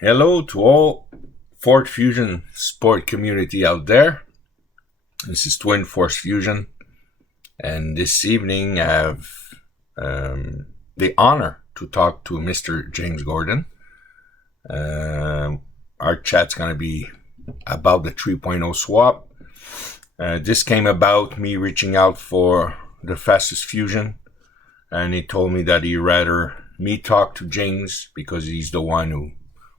Hello to all Ford Fusion sport community out there. This is Twin Force Fusion, and this evening I have the honor to talk to Mr. James Gordon. Our chat's going to be about the 3.0 swap. This came about me reaching out for the fastest Fusion, and he told me that he'd rather me talk to James because he's the one who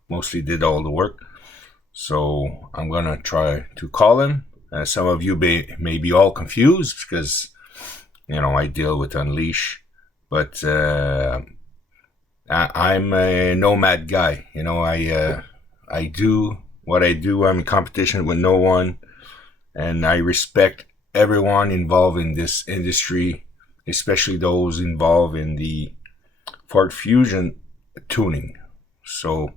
mostly did all the work. So I'm going to try to call him. Some of you may be all confused because, I deal with Unleash. But I'm a nomad guy. I do what I do. I'm in competition with no one. And I respect everyone involved in this industry, especially those involved in the Ford Fusion tuning. So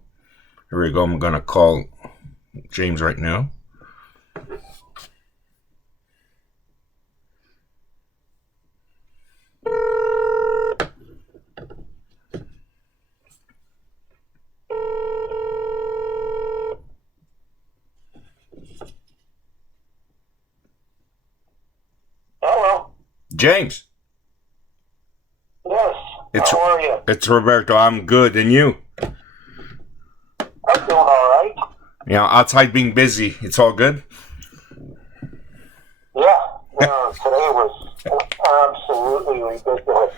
here we go. I'm going to call James right now. Hello. James. Yes. How are you? It's Roberto. I'm good. And you? I'm doing all right. Outside being busy, it's all good? Yeah. No, today was absolutely ridiculous.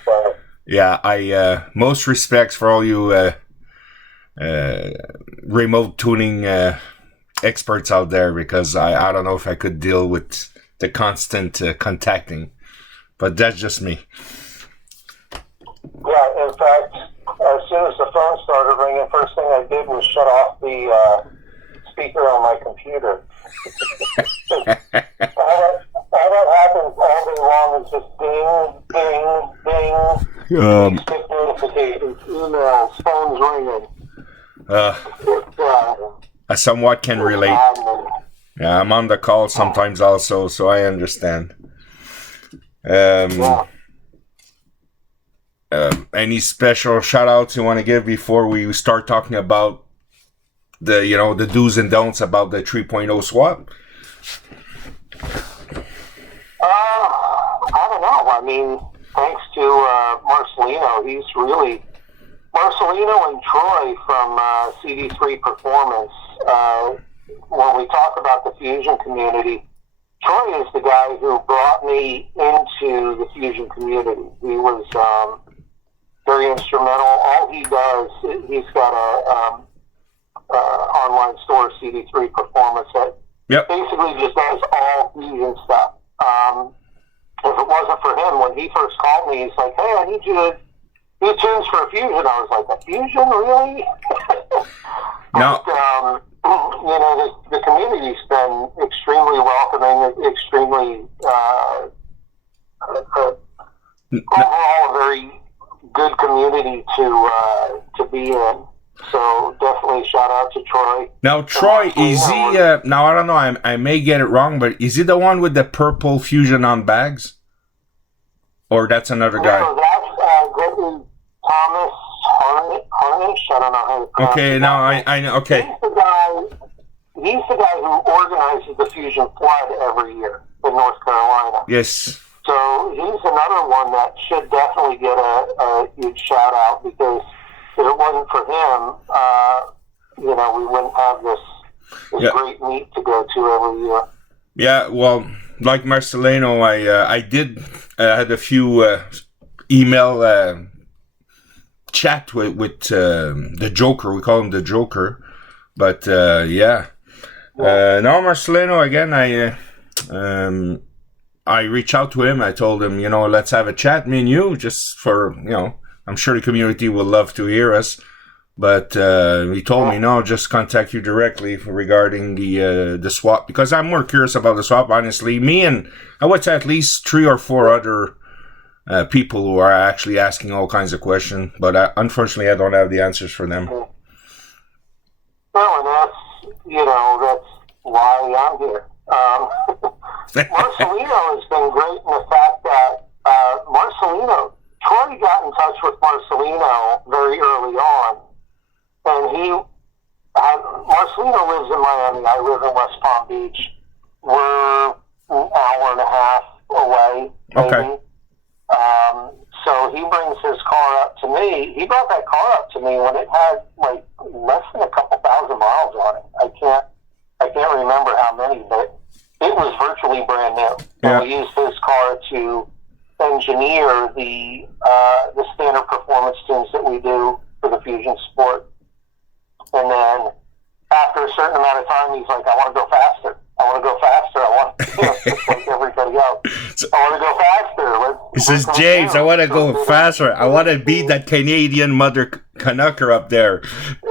Yeah, I most respects for all you remote tuning experts out there, because I don't know if I could deal with the constant contacting, but that's just me. Yeah, in fact, as soon as the phone started ringing, first thing I did was shut off the speaker on my computer. all that happens all day long is just ding, ding, ding. Stick notifications, emails, phones ringing. I somewhat can relate. Yeah, I'm on the call sometimes also, so I understand. Any special shout outs you want to give before we start talking about the do's and don'ts about the 3.0 swap? I don't know. I mean, thanks to Marcelino, Marcelino and Troy from CD3 Performance. When we talk about the Fusion community, Troy is the guy who brought me into the Fusion community. He was very instrumental. All he does, he's got a online store, CD3 Performance, that basically just does all Fusion stuff. If it wasn't for him, when he first called me, he's like, "Hey, I need you to do tunes for a Fusion." I was like, "A Fusion, really?" No. But, the community's been extremely welcoming, extremely overall a very good community to be in. So definitely shout out to Troy. Now, Troy, is he, now I don't know, I may get it wrong, but is he the one with the purple Fusion on bags? Or that's another guy? No, that's Gregory Thomas Harnish. I don't know how to pronounce it. Okay, now I know, okay. He's the guy who organizes the Fusion Flood every year in North Carolina. Yes. So he's another one that should definitely get a huge shout out, because if it wasn't for him, we wouldn't have this great meet to go to every year. Yeah, well, like Marcelino, I did had a few email chat with the Joker. We call him the Joker, but now Marcelino again. I reached out to him. I told him, let's have a chat, me and you, just for I'm sure the community will love to hear us. But he told me, no, just contact you directly regarding the swap, because I'm more curious about the swap, honestly. Me and I would say at least 3 or 4 other people who are actually asking all kinds of questions, but unfortunately I don't have the answers for them. Well, and that's why I'm here. Marcelino has been great in the fact that Troy got in touch with Marcelino very early on, and he Marcelino lives in Miami. I live in West Palm Beach. We're an hour and a half away, maybe. Okay. So he brings his car up to me. He brought that car up to me when it had like less than a couple thousand miles on it. I can't remember how many, but it was virtually brand new. Yeah. And we used his car to engineer the standard performance tunes that we do for the Fusion Sport. And then after a certain amount of time, he's like, I want to go faster. I want to go faster. I want to, just like everybody else. I want to go faster. He says, James, I want to go faster. I want to beat that Canadian mother Canucker up there.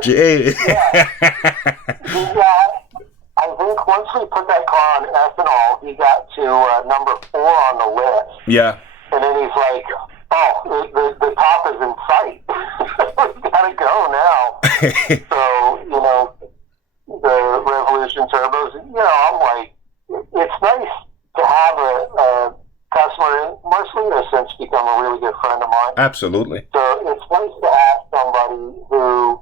James. Yeah. I think once we put that car on ethanol, he got to number 4 on the list. Yeah. And then he's like, oh, the top is in sight. We got to go now. So, the Revolution turbos, I'm like, it's nice to have a customer, and Marcelino has since become a really good friend of mine. Absolutely. So it's nice to have somebody who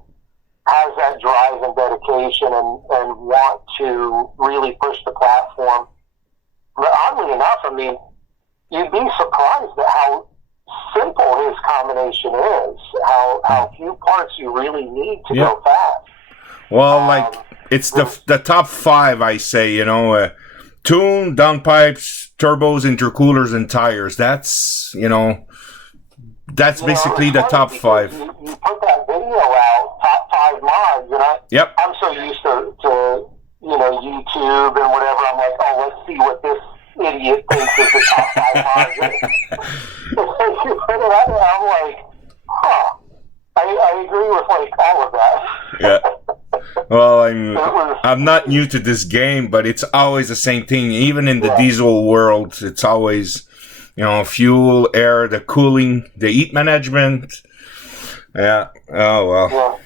has that drive and dedication and want to really push the platform. But oddly enough, I mean, you'd be surprised at how simple his combination is, how few parts you really need to go fast. Well, it's the top 5, I say, tune, downpipes, turbos, intercoolers, and tires. That's, that's basically the top 5. You put that video out, top 5 mods, and I'm so used to YouTube and whatever. I'm like, oh, let's see what this idiot thinks is the top 5 mods. I'm like, I agree with all of that. Yeah. Well, I'm not new to this game, but it's always the same thing. Even in the diesel world, it's always, fuel, air, the cooling, the heat management. Yeah. Oh, well.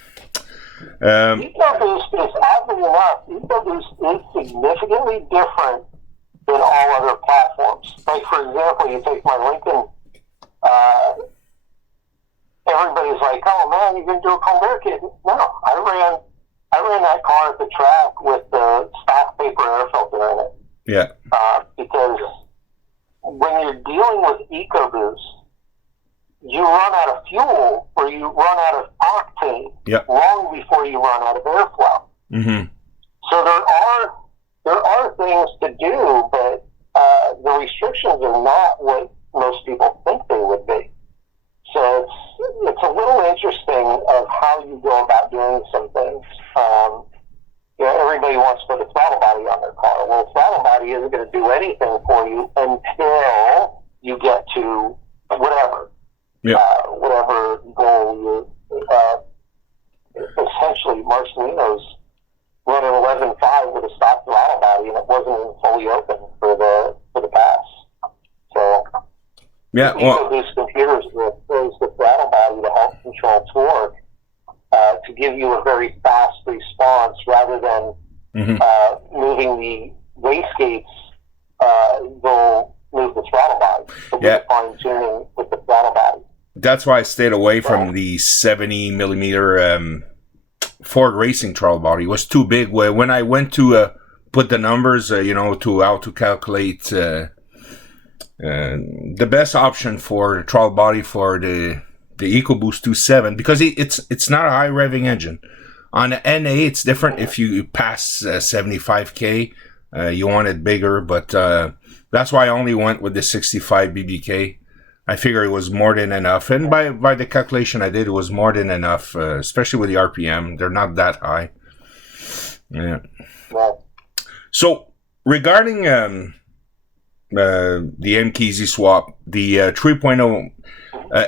Yeah. Ecoboost is, oddly enough, Ecoboost is significantly different than all other platforms. Like, for example, you take my Lincoln, everybody's like, oh man, you're going to do a cold air kit. No, I ran that car at the track with the stock paper air filter in it. Yeah. Because when you're dealing with Ecoboost, you run out of fuel or you run out of octane long before you run out of airflow. Mm-hmm. So there are things to do, but the restrictions are not what most people think they would be. So it's a little interesting of how you go about doing some things. Everybody wants to put a throttle body on their car. Well, a throttle body isn't going to do anything for you until you get to whatever goal you. Essentially, Marcelino's running 11.5 with a stock throttle body, and it wasn't even fully open for the pass. So. Yeah, Ecoboost computers will close the throttle body to help control torque to give you a very fast response rather than moving the wastegates. They'll move the throttle body. So fine tuning with the throttle body. That's why I stayed away from the 70 millimeter Ford Racing throttle body. It was too big. When I went to put the numbers, to how to calculate. The best option for the throttle body for the Ecoboost 2.7, because it's not a high revving engine. On the NA, it's different. If you pass 75k, you want it bigger, but that's why I only went with the 65 BBK. I figure it was more than enough, and by the calculation I did, it was more than enough, especially with the RPM. They're not that high. Yeah. So regarding the MKZ swap, the 3.0,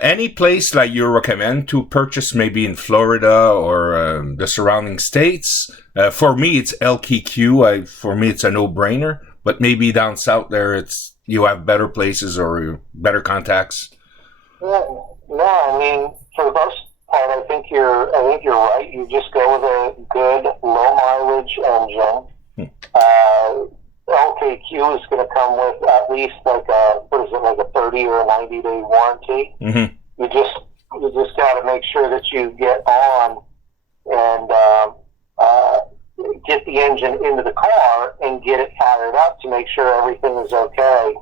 any place like you recommend to purchase, maybe in Florida or the surrounding states? For me, it's LKQ. For me, it's a no-brainer. But maybe down south there, you have better places or better contacts. No, I mean, for the most part, I think you're right. You just go with a good low mileage engine. LKQ is going to come with at least like a 30 or a 90-day warranty. Mm-hmm. You just got to make sure that you get on, and get the engine into the car and get it fired up to make sure everything is okay.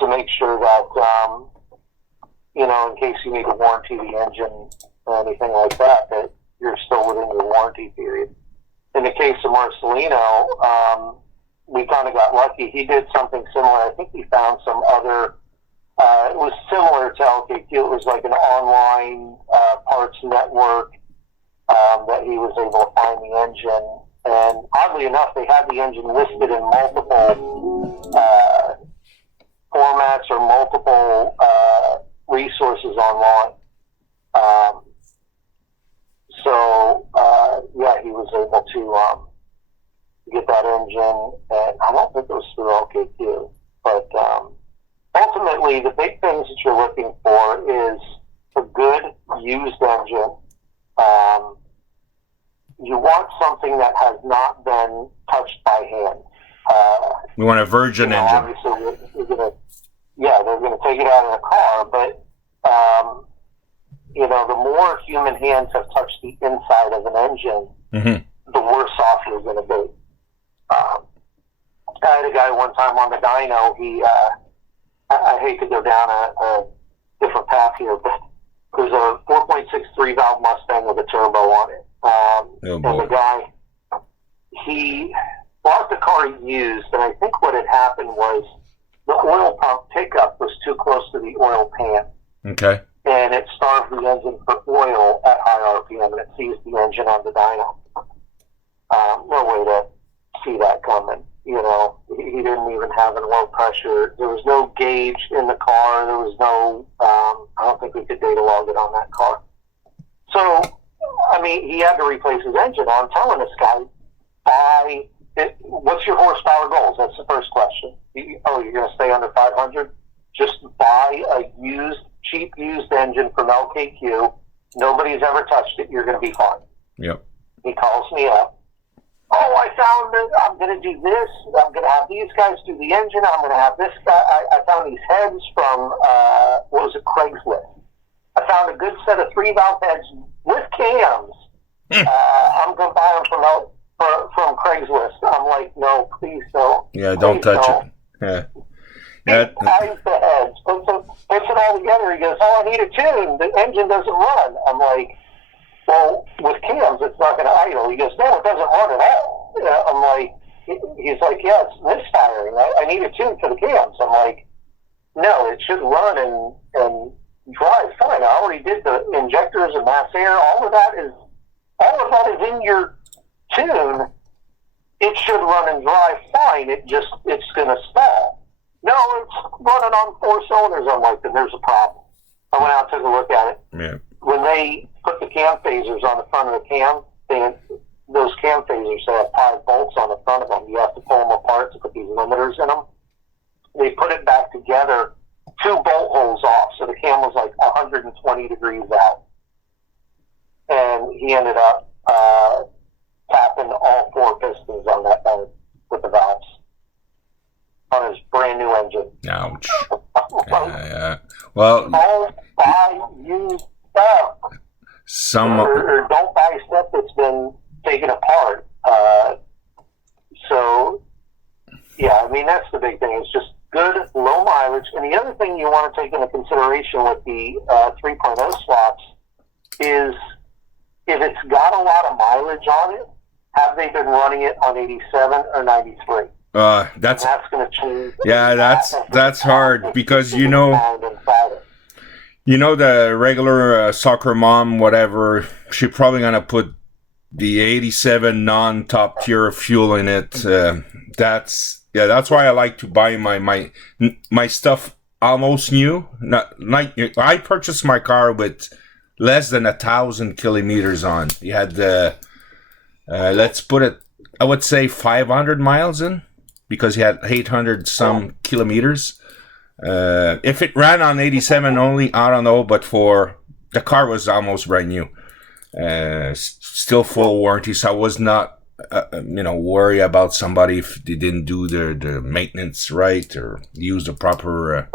To make sure that, in case you need to warranty the engine or anything like that, that you're still within your warranty period. In the case of Marcelino, we kind of got lucky. He did something similar. I think he found some other, it was similar to LKQ. It was like an online parts network that he was able to find the engine. And oddly enough, they had the engine listed in multiple formats or multiple resources online. He was able to get that engine, and I don't think it was through LKQ, but ultimately the big things that you're looking for is a good used engine. You want something that has not been touched by hand. We want a virgin engine. Obviously, they're going to take it out of the car, but the more human hands have touched the inside of an engine, the worse off you're going to be. I had a guy one time on the dyno. I hate to go down a different path here, but it was a 4.63 valve Mustang with a turbo on it. And the guy, he bought the car used, and I think what had happened was the oil pump pickup was too close to the oil pan. Okay. And it starved the engine for oil at high RPM, and it seized the engine on the dyno. No way to see that coming. He didn't even have an oil pressure. There was no gauge in the car. There was no, I don't think we could data log it on that car. So, he had to replace his engine. I'm telling this guy, what's your horsepower goals? That's the first question. You're going to stay under 500? Just buy a cheap used engine from LKQ. Nobody's ever touched it. You're going to be fine. Yep. He calls me up. I found that I'm going to do this. I'm going to have these guys do the engine. I'm going to have this guy. I found these heads from, Craigslist. I found a good set of 3-valve heads with cams. I'm going to buy them from Craigslist. I'm like, no, please don't. Yeah, don't touch it. Yeah. He ties the heads, puts it all together. He goes, I need a tune. The engine doesn't run. I'm like, well, with cams, it's not going to idle. He goes, no, it doesn't run at all. I'm like, he's like, yeah, it's misfiring. I need a tune for the cams. I'm like, no, it should run and drive fine. I already did the injectors and mass air. All of that is in your tune. It should run and drive fine. It's going to stall. No, it's running on 4 cylinders. I'm like, then there's a problem. I went out and took a look at it. Yeah. When they put the cam phasers on the front of the cam, those cam phasers, they have 5 bolts on the front of them. You have to pull them apart to put these limiters in them. They put it back together, 2 bolt holes off, so the cam was like 120 degrees out. And he ended up tapping all 4 pistons on that thing with the valves on his brand new engine. Ouch. Yeah. Well, don't buy used stuff. Or don't buy stuff that's been taken apart. That's the big thing. It's just good, low mileage. And the other thing you want to take into consideration with the 3.0 swaps is if it's got a lot of mileage on it, have they been running it on 87 or 93? That's going to change. Yeah, that's hard because the regular soccer mom, whatever, she probably gonna put the 87 non-top tier fuel in it. That's why I like to buy my stuff almost new. I purchased my car with less than 1,000 kilometers on. You had let's put it, I would say 500 miles in, because he had 800 some kilometers. If it ran on 87 only, I don't know, but the car was almost brand new. Still full warranty, so I was not, worry about somebody if they didn't do the maintenance right or use the proper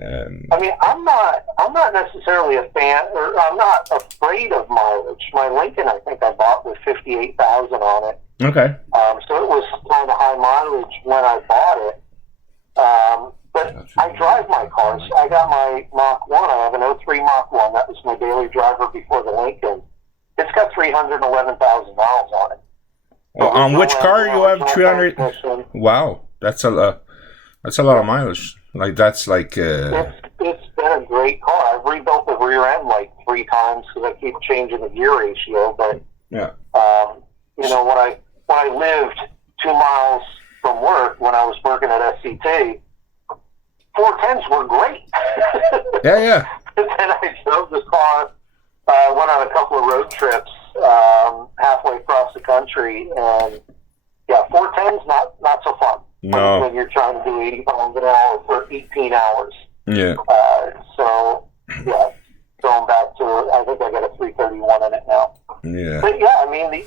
I mean, I'm not necessarily a fan, or I'm not afraid of mileage. My Lincoln, I think I bought with 58,000 on it. Okay. So it was kind of high mileage when I bought it. But I drive my cars. I got my Mach 1. I have an 03 Mach 1. That was my daily driver before the Lincoln. It's got 311,000 miles on it. Well, on which car you have 300? Wow, that's a lot of mileage. Like that's like. It's been a great car. I've rebuilt the rear end like 3 times because I keep changing the gear ratio. But yeah, you know, when I lived 2 miles from work when I was working at SCT, 410s were great. Yeah. And then I drove the car. Went on a couple of road trips halfway across the country, and yeah, 410's not so fun. No. When you're trying to do 80 miles an hour for 18 hours. Yeah. So yeah, going back to, I think I got a 331 in it now. Yeah. But yeah, I mean, the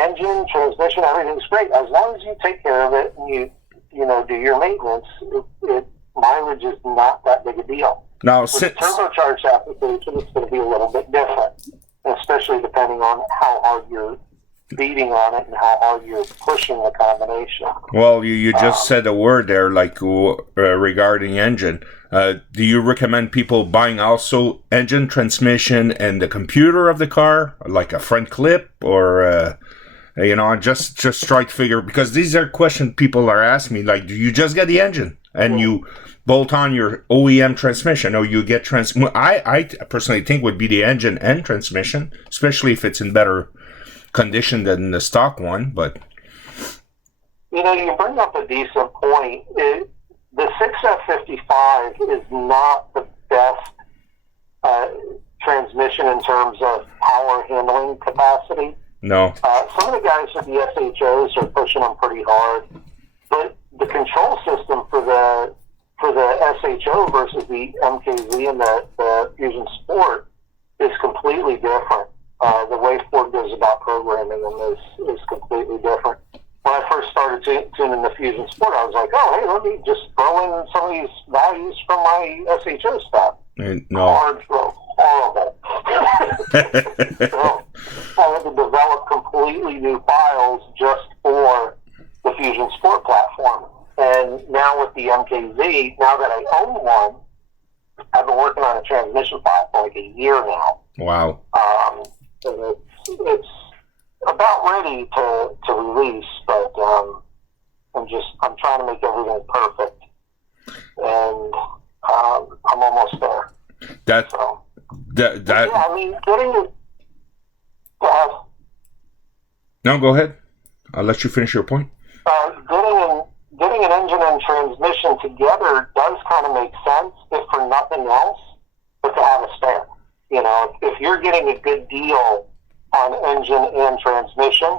engine, transmission, everything's great as long as you take care of it and you know do your maintenance. Mileage is not that big a deal. Now, with the turbocharged application, it's going to be a little bit different, especially depending on how hard you're beating on it and how hard you're pushing the combination. Well, you just said a word there, like regarding engine. Do you recommend people buying also engine, transmission, and the computer of the car, like a front clip, or just try to figure, because these are questions people are asking me. Like, do you just get the engine and you bolt on your OEM transmission, or you get I personally think would be the engine and transmission, especially if it's in better condition than the stock one. But you know, you bring up a decent point. The 6F55 is not the best transmission in terms of power handling capacity. No. Some of the guys with the SHOs are pushing them pretty hard, but the control system for the SHO versus the MKZ and the Fusion Sport is completely different. The way Ford goes about programming them is completely different. When I first started tuning the Fusion Sport, I was like, oh, hey, let me just throw in some of these values from my SHO stuff. No. Hard throw. Horrible. So I had to develop completely new files just for the Fusion Sport platform. And now with the MKZ, now that I own one, I've been working on a transmission file for like a year now. Wow. And it's about ready to release, but I'm trying to make everything perfect, and I'm almost there. That yeah, I mean, getting it. No, go ahead. I'll let you finish your point. Getting an engine and transmission together does kind of make sense, if for nothing else, but to have a spare. You know, if you're getting a good deal on engine and transmission,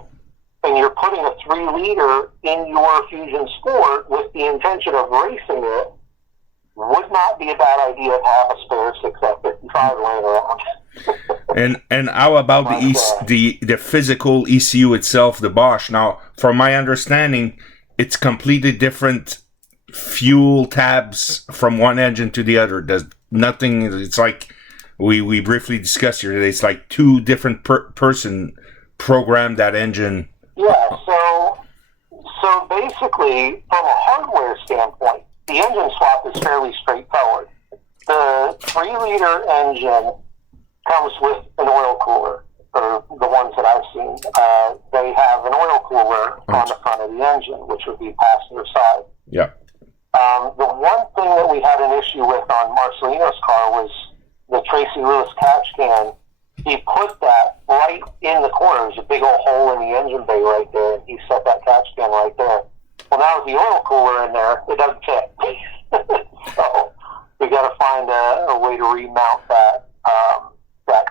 and you're putting a 3-liter in your Fusion Sport with the intention of racing it, would not be a bad idea to have a spare 6F55 laying around. And how about the physical ECU itself, the Bosch? Now, from my understanding, it's completely different fuel tabs from one engine to the other. There's nothing. It's like we briefly discussed here today. It's like 2 different person program that engine. Yeah. So basically, from a hardware standpoint, the engine swap is fairly straightforward. The 3-liter engine comes with an oil cooler, or the ones that I've seen. They have an oil cooler on the front of the engine, which would be passenger side. Yeah. The one thing that we had an issue with on Marcelino's car was the Tracy Lewis catch can. He put that right in the corner. There's a big old hole in the engine bay right there, and he set that catch can right there. Well, now with the oil cooler in there, it doesn't fit. So we got to find a way to remount that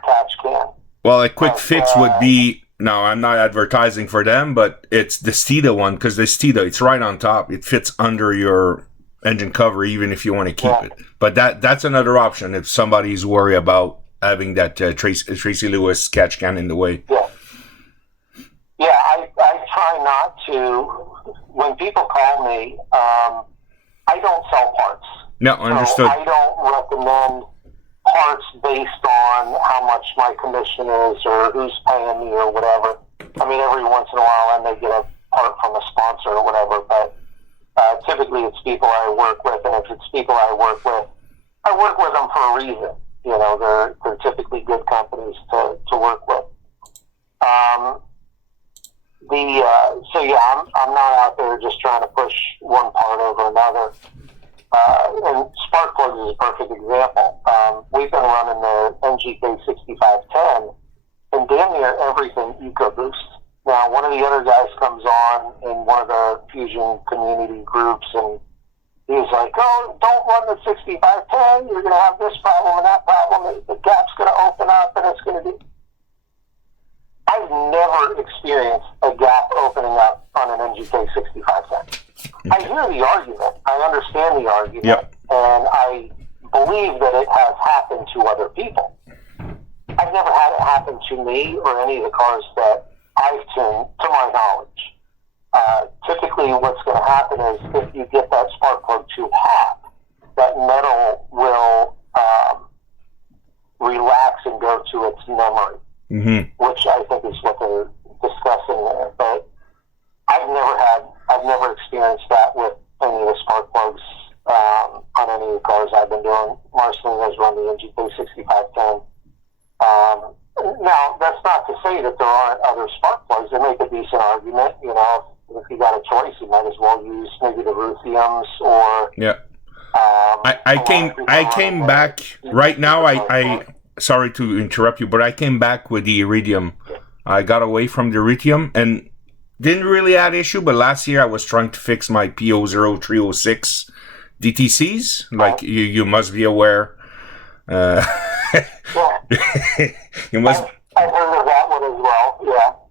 catch can. Well, a quick fix would be, now I'm not advertising for them, but it's the Steeda one, because the Steeda, it's right on top. It fits under your engine cover, even if you want to keep it. But that's another option if somebody's worried about having that Tracy Lewis catch can in the way. Yeah, I try not to. When people call me, I don't sell parts. No, understood. So I don't recommend parts based on how much my commission is or who's paying me or whatever. I mean, every once in a while I may get a part from a sponsor or whatever, but typically it's people I work with, and if it's people I work with them for a reason. You know, they're typically good companies to work with. So yeah, I'm not out there just trying to push one part over another. And spark plugs is a perfect example. We've been running the NGK 6510 and damn near everything Ecoboost. Now, one of the other guys comes on in one of the Fusion community groups, and he's like, "Oh, don't run the 6510. You're going to have this problem and that problem. The gap's going to open up, and it's going to be." I've never experienced a gap opening up on an NGK 6510. I hear the argument. I understand the argument. Yep. And I believe that it has happened to other people. I've never had it happen to me or any of the cars that I've tuned, to my knowledge. Typically what's going to happen is if you get that spark plug too hot, that metal will relax and go to its memory, which I think is what they're discussing there. But I've never experienced that with any of the spark plugs on any of the cars I've been doing. Marceline has run the NGK 6510. Now, that's not to say that there aren't other spark plugs that make a decent argument. You know, if you got a choice, you might as well use maybe the Ruthiums or... Yeah. I came back right now. I sorry to interrupt you, but I came back with the Iridium. I got away from the Iridium and didn't really have issue, but last year I was trying to fix my PO0306 DTCs. Like you must be aware. You must. I've heard of that one as well.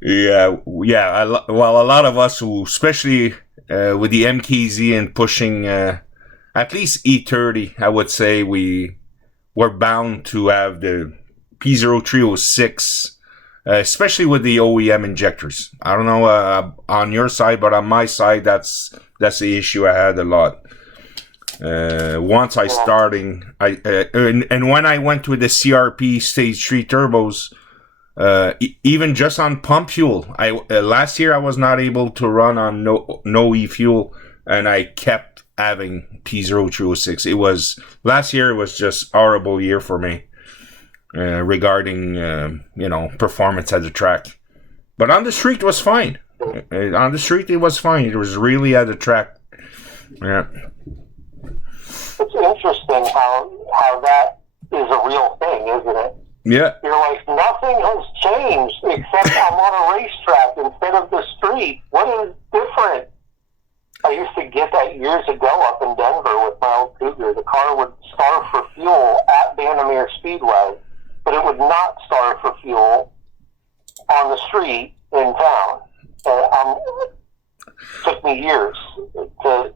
Yeah. Yeah. Well, a lot of us who, especially with the MKZ and pushing at least E30, I would say we're bound to have the P0306. Especially with the OEM injectors. I don't know on your side, but on my side, that's the issue I had a lot. Once I starting, and when I went with the CRP Stage 3 turbos, even just on pump fuel, last year I was not able to run on no e-fuel, and I kept having P0306. Last year it was just horrible year for me. Regarding performance at the track, but on the street it was fine. On the street it was fine. It was really at the track. Yeah. It's interesting how that is a real thing, isn't it? Yeah. You're like, nothing has changed except I'm on a racetrack instead of the street. What is different? I used to get that years ago up in Denver with my old Cougar. The car would starve for fuel at Vandermeer Speedway, but it would not starve for fuel on the street in town. It took me years to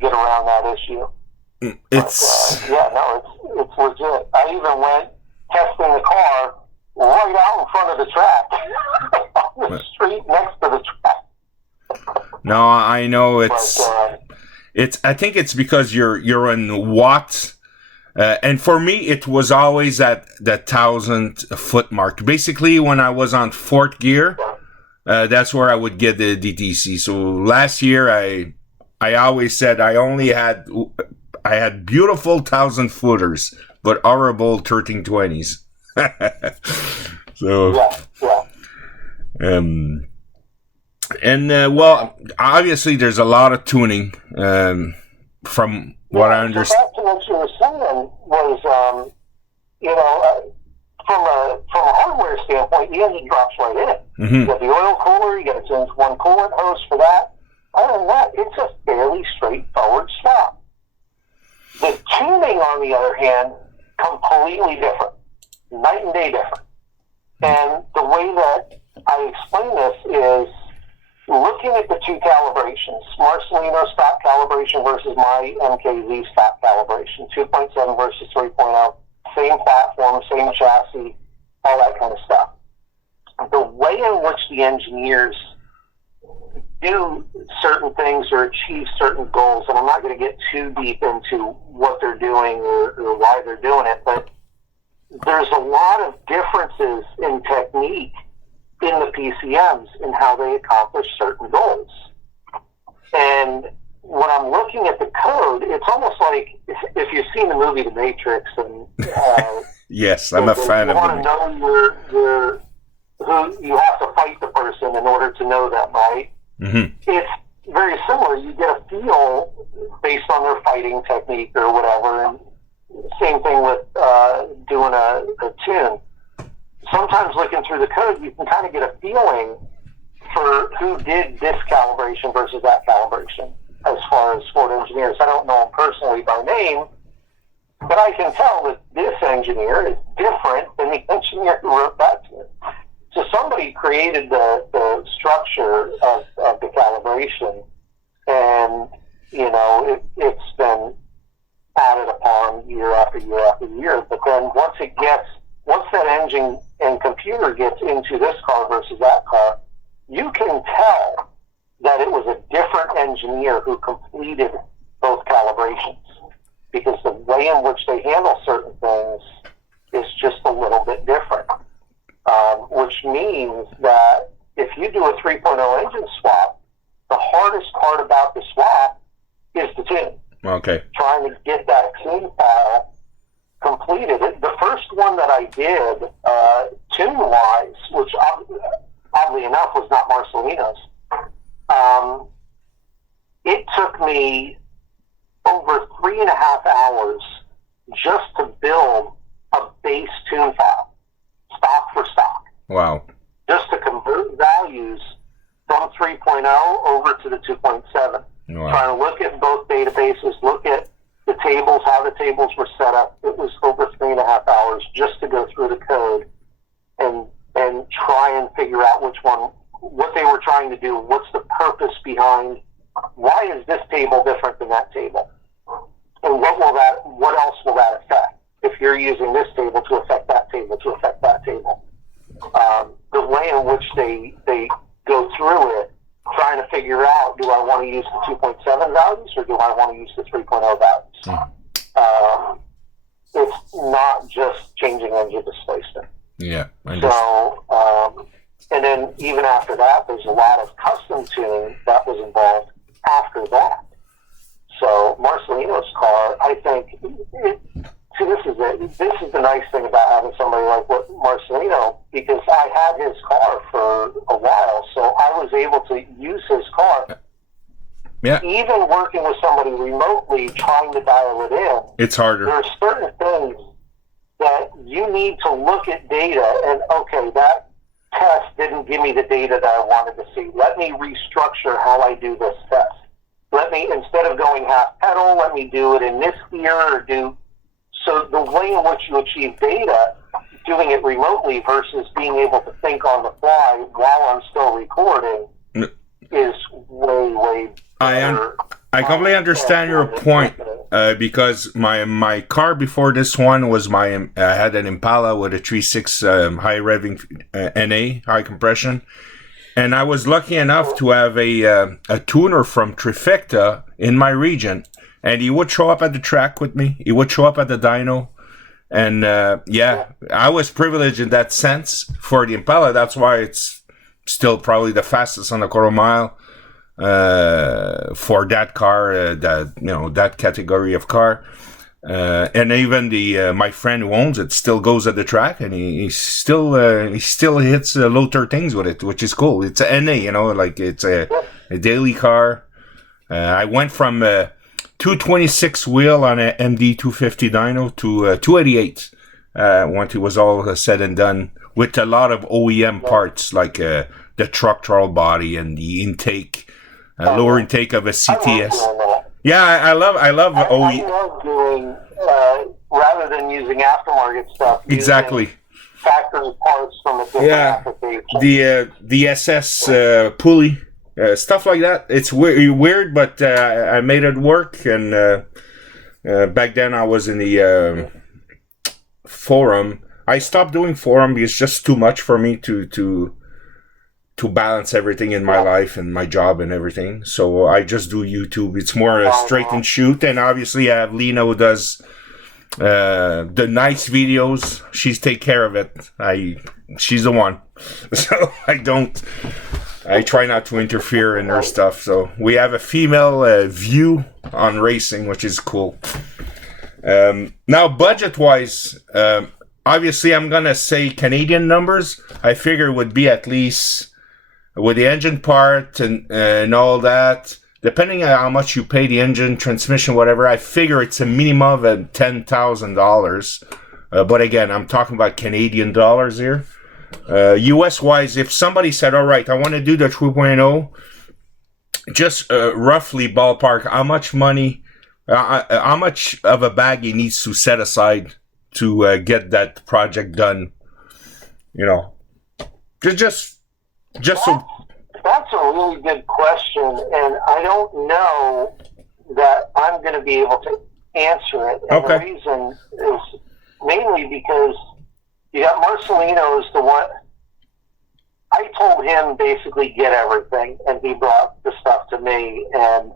get around that issue. It's legit. I even went testing the car right out in front of the track, on the street next to the track. No, I know it's. I think it's because you're in watts. And for me, it was always at the 1,000 foot mark. Basically, when I was on fourth gear, that's where I would get the DTC. So last year, I always said I had beautiful 1,000 footers, but horrible 1320s. So, well, obviously, there's a lot of tuning from what I understand. Back to what you were saying was, from a hardware standpoint, the engine drops right in. Mm-hmm. You got the oil cooler, you got to change one coolant hose for that. Other than that, it's a fairly straightforward swap. The tuning, on the other hand, completely different. Night and day different. And the way that I explain this is looking at the two calibrations, Marcelino stock calibration versus my MKZ stock calibration, 2.7 versus 3.0, same platform, same chassis, all that kind of stuff. The way in which the engineers do certain things or achieve certain goals, and I'm not going to get too deep into what they're doing or why they're doing it, but there's a lot of differences in technique in the PCMs in how they accomplish certain goals. And when I'm looking at the code, it's almost like if you've seen the movie The Matrix, and yes, I'm a fan of it. You want to know who you have to fight the person in order to know them, right? Mm-hmm. It's very similar. You get a feel based on their fighting technique or whatever, and same thing with doing a tune. Sometimes looking through the code, you can kind of get a feeling for who did this calibration versus that calibration as far as Ford engineers. I don't know them personally by name, but I can tell that this engineer is different than the engineer who wrote that tune. So somebody created the structure of the calibration, and, you know, it's been added upon year after year after year. But then once that engine and computer gets into this car versus that car, you can tell that it was a different engineer who completed both calibrations, because the way in which they handle certain things is just a little bit different. Which means that if you do a 3.0 engine swap, the hardest part about the swap is the tune. Okay. Trying to get that tune file completed. The first one that I did, tune-wise, which oddly enough was not Marcelino's, it took me over 3.5 hours just to build a base tune file, stock for stock. Wow. Just to convert values from 3.0 over to the 2.7. Wow. Trying to look at both databases, look at the tables, how the tables were set up. It was over 3.5 hours just to go through the code and try and figure out what they were trying to do. What's the purpose behind, why is this table different than that table? And what else will that affect if you're using this table to affect that table, to affect that table? The way in which they go through it, trying to figure out, do I want to use the 2.7 values or do I want to use the 3.0 values? It's not just changing engine displacement. Yeah. So, and then even after that, there's a lot of custom tuning that was involved after that. So Marcelino's car, I think, this is the nice thing about having somebody like Marcelino, because I had his car for a while, so I was able to use his car. Yeah. Even working with somebody remotely, trying to dial it in. It's harder. There are certain things that you need to look at data and, okay, that test didn't give me the data that I wanted to see. Let me restructure how I do this test. Instead of going half pedal, let me do it in this gear so the way in which you achieve data, doing it remotely versus being able to think on the fly while I'm still recording is way better. I completely understand your point, because my car before this one was I had an Impala with a 3.6 high revving NA, high compression. And I was lucky enough to have a tuner from Trifecta in my region. And he would show up at the track with me. He would show up at the dyno. And I was privileged in that sense for the Impala. That's why it's still probably the fastest on the quarter mile for that car, that category of car. And even my friend who owns it still goes at the track, and he still hits low 13s with it, which is cool. It's a NA, like it's a daily car. I went from 226 wheel on a MD 250 dyno to 288 once it was all said and done, with a lot of OEM parts like the truck throttle body and the intake, lower intake of a CTS. Yeah, I love I love doing, rather than using aftermarket stuff. Exactly. Factory parts from a different application. The SS pulley, stuff like that. It's weird, but I made it work. And back then I was in the forum. I stopped doing forum because it's just too much for me to to balance everything in my life and my job and everything. So I just do YouTube. It's more a straight and shoot. And obviously I have Lena who does the nice videos. She's take care of it. She's the one. So I try not to interfere in her stuff. So we have a female view on racing, which is cool. Now, budget-wise, obviously I'm going to say Canadian numbers. I figure it would be at least with the engine part and all that, depending on how much you pay the engine, transmission, whatever, I figure it's a minimum of $10,000. But again, I'm talking about Canadian dollars here. US-wise, if somebody said, all right, I want to do the 3.0, just roughly ballpark, how much money, how much of a bag he needs to set aside to get that project done, just so. That's a really good question, and I don't know that I'm going to be able to answer it. And the reason is mainly because you got Marcelino is the one. I told him basically get everything, and he brought the stuff to me, and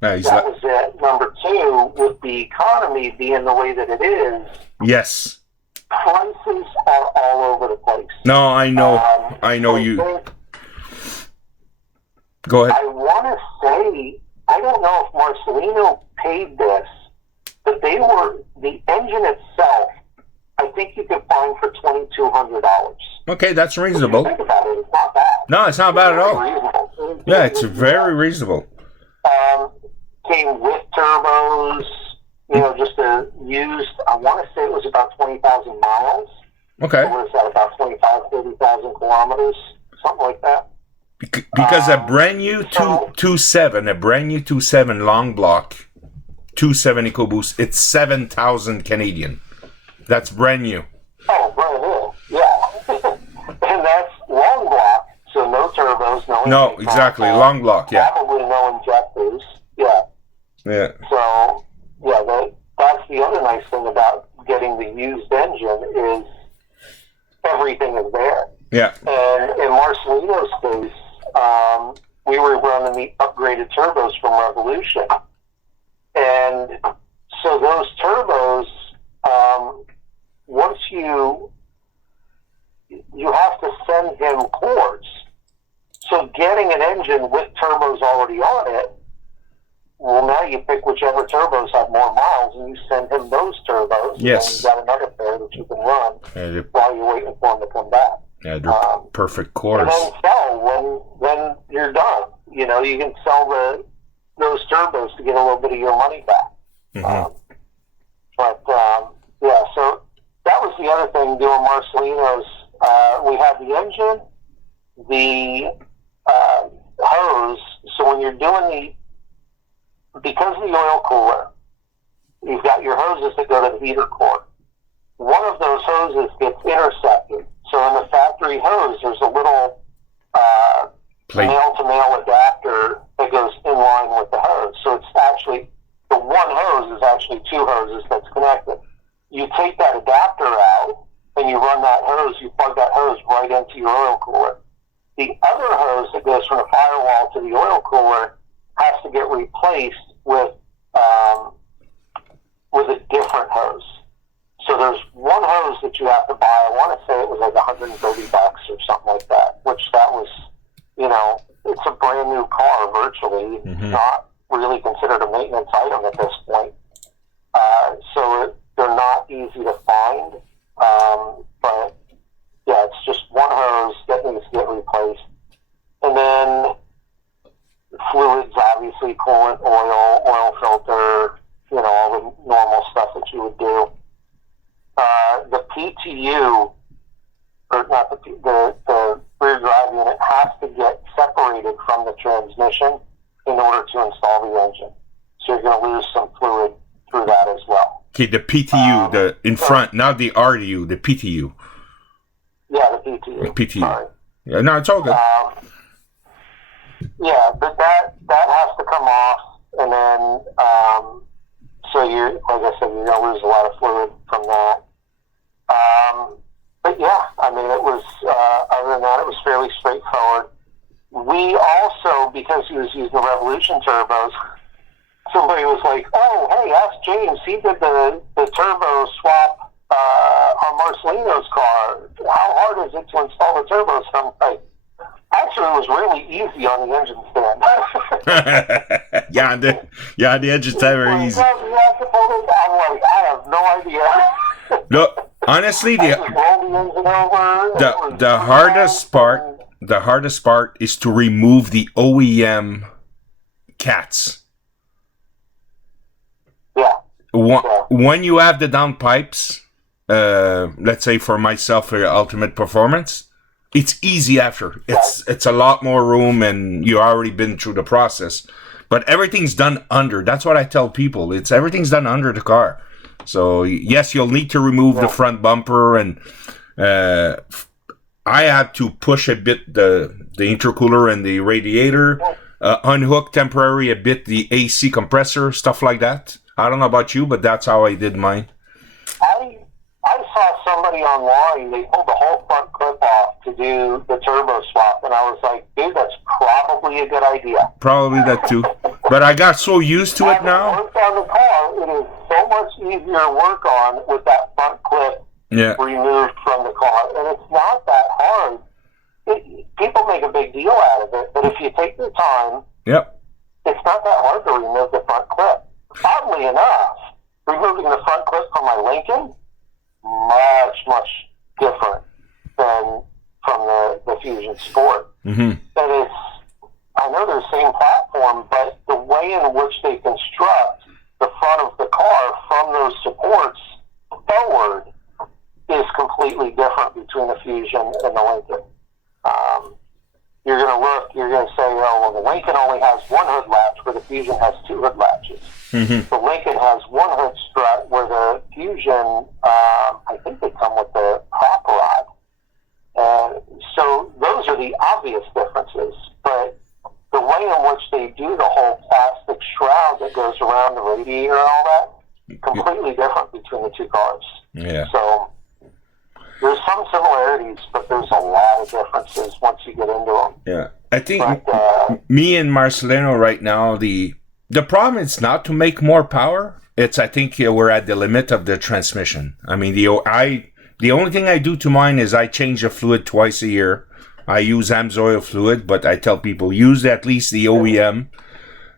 that was it. Number two, with the economy being the way that it is, yes, prices are all over the place. No, I know you. Go ahead. I want to say, I don't know if Marcelino paid this, but the engine itself, I think you could find for $2,200. Okay, that's reasonable. Think about it, it's not bad. No, it's not bad at all. Reasonable. Yeah, it's very reasonable. Came with turbos, just a used, I want to say it was about 20,000 miles. Okay. What is that, about 30,000 kilometers, something like that? Because a brand new 2.7 long block, 2.7 Ecoboost, it's 7,000 Canadian. That's brand new. Oh, brand new, yeah. And that's long block, so no turbos, no, exactly, long block, yeah. Probably no injectors, yeah. Yeah. So, yeah, that's the other nice thing about getting the used engine is everything is there. Yeah. And in Marcelino's case, we were running the upgraded turbos from Revolution. And so those turbos, once you have to send him cords. So getting an engine with turbos already on it, well, now you pick whichever turbos have more miles, and you send him those turbos. Yes. And you've got another pair that you can run while you're waiting for him to come back. Yeah, they're perfect cores. And then sell when you're done. You can sell those turbos to get a little bit of your money back. Mm-hmm. Yeah, so that was the other thing doing Marcelino's. We had the engine, the hose. So when you're doing because of the oil cooler, you've got your hoses that go to the heater core. One of those hoses gets intercepted. So in the factory hose, there's a little male-to-male adapter that goes in line with the hose. So it's actually, the one hose is actually two hoses that's connected. You take that adapter out, and you run that hose, you plug that hose right into your oil cooler. The other hose that goes from the firewall to the oil cooler has to get replaced with a different hose. So there's one hose that you have to buy. I want to say it was like $130 or something like that, which that was, it's a brand new car virtually. It's not really considered a maintenance item at this point. So they're not easy to find. But yeah, it's just one hose that needs to get replaced. And then fluids, obviously, coolant, oil filter, all the normal stuff that you would do. The PTU, or not the rear drive unit, has to get separated from the transmission in order to install the engine. So you're going to lose some fluid through that as well. Okay, the PTU, the in front, not the RDU, the PTU. Yeah, the PTU. The PTU. Sorry. Yeah, no, it's all good. Yeah, but that has to come off, and then so you're, like I said, you're going to lose a lot of fluid from that. But yeah, I mean, it was other than that, it was fairly straightforward. We also, because he was using the Revolution turbos, somebody was like, "Oh, hey, ask James. He did the turbo swap on Marcelino's car. How hard is it to install the turbos?" I'm like, actually, it was really easy on the engine stand. yeah, the engine stand very easy. I'm like, I have no idea. No, honestly, the hardest part is to remove the OEM cats. Yeah. When you have the downpipes, let's say for myself for Ultimate Performance, it's easy after. It's a lot more room, and you already been through the process. But everything's done under. That's what I tell people. Everything's done under the car. So yes, you'll need to remove the front bumper, and I had to push a bit the intercooler and the radiator, unhook temporary a bit the AC compressor, stuff like that. I don't know about you, but that's how I did mine. I saw somebody online, they pulled the whole front clip off to do the turbo swap, and I was like, dude, that's probably a good idea. Probably that too. But I got so used to it now. Worked on the car, it is so much easier to work on with that front clip removed from the car, and it's not that hard. People make a big deal out of it, but if you take your time, it's not that hard to remove the front clip. Oddly enough, removing the front clip from my Lincoln, much different than from the Fusion Sport. Mm-hmm. And I know they're the same platform, but the way in which they construct the front of the car from those supports forward is completely different between the Fusion and the Lincoln. You're going to say, oh, well, the Lincoln only has one hood latch, where the Fusion has two hood latches. Mm-hmm. The Lincoln has one hood strut, where the Fusion, I think they come with the prop rod. So those are the obvious differences. But the way in which they do the whole plastic shroud that goes around the radiator and all that, completely different between the two cars. Yeah. So there's some similarities, but there's a lot of differences once you get into them. Yeah. I think me and Marcelino right now, the problem is not to make more power. It's, I think we're at the limit of the transmission. I mean, the only thing I do to mine is I change the fluid twice a year. I use Amsoil fluid, but I tell people use at least the OEM.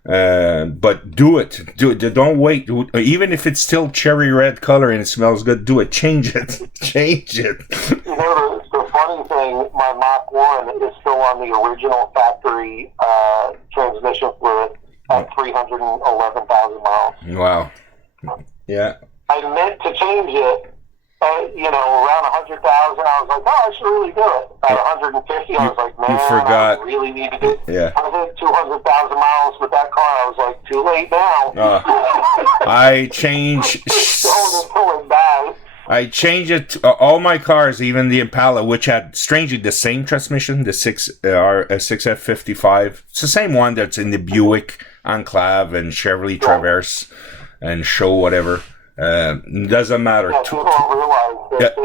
But do it. Don't wait. Even if it's still cherry red color and it smells good, do it. Change it. You know, the funny thing, my Mach 1 is still on the original factory transmission fluid at 311,000 miles. Wow. Yeah. I meant to change it, around 100,000. I was like, I should really do it. At 150, I was like, man, you forgot. I really need to do it. Yeah. I hit 200,000 miles with that car. I was like, too late now. I changed. Going until it died. I changed it to all my cars, even the Impala, which had strangely the same transmission, the 6F55. It's the same one that's in the Buick Enclave and Chevrolet Traverse and Show, whatever. Doesn't matter. Yeah, people don't realize that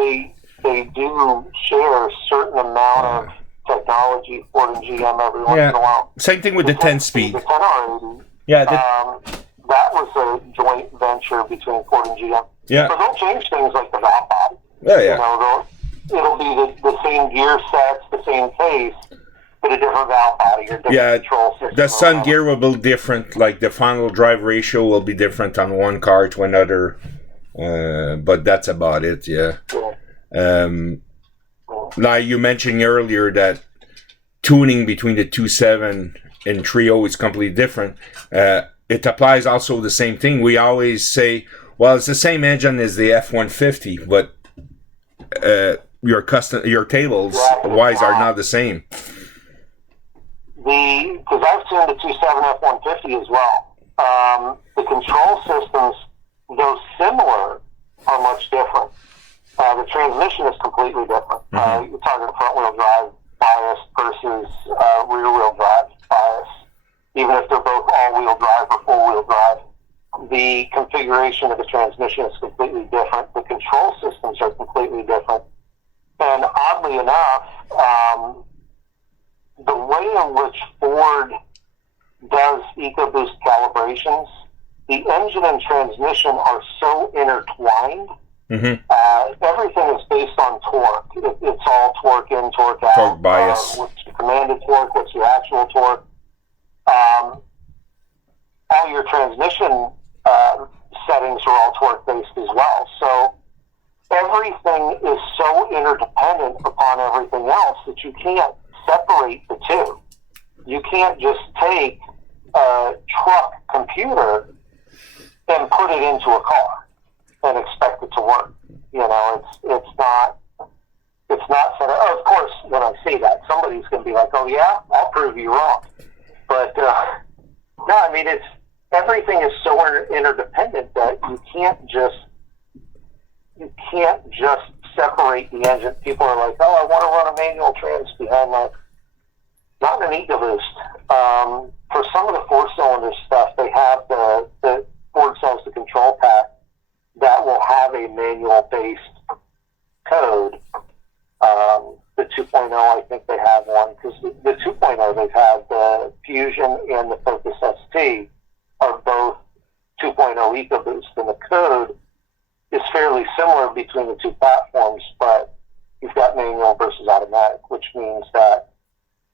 they do share a certain amount of technology, Ford and GM, every once in a while. Same thing with the 10-speed. The 10R80. Yeah. That was a joint venture between Ford and GM. Yeah. So they'll change things like the valve body. Yeah. It'll be the same gear sets, the same case, but a different valve body or different control system. The Sun gear will be different. Like the final drive ratio will be different on one car to another. But that's about it. Yeah. Now you mentioned earlier that tuning between the 2.7 and 3.0 is completely different. It applies also the same thing. We always say, well, it's the same engine as the F-150, but your tables wise are not the same. Because I've seen the 2.7 F-150 as well. The control systems, though similar, are much different. The transmission is completely different. You're talking front-wheel drive bias versus rear-wheel drive bias. Even if they're both all-wheel drive or four-wheel drive, the configuration of the transmission is completely different. The control systems are completely different. And oddly enough, in which Ford does Ecoboost calibrations, the engine and transmission are so intertwined. Everything is based on torque. It's all torque in, torque out. Torque bias. What's your commanded torque? What's your actual torque? All your transmission settings are all torque based as well. So everything is so interdependent upon everything else that you can't separate the two. You can't just take a truck computer and put it into a car and expect it to work. You know, it's not set up. Of course, when I say that, somebody's going to be like, "Oh yeah, I'll prove you wrong." But no, I mean, everything is so interdependent that you can't just separate the engine. People are like, "Oh, I want to run a manual trans behind my." Not an Ecoboost. For some of the four-cylinder stuff, they have the Ford sells the control pack that will have a manual-based code. The 2.0, I think they have one, because the 2.0, they've had the Fusion and the Focus ST are both 2.0 Ecoboost, and the code is fairly similar between the two platforms, but you've got manual versus automatic, which means that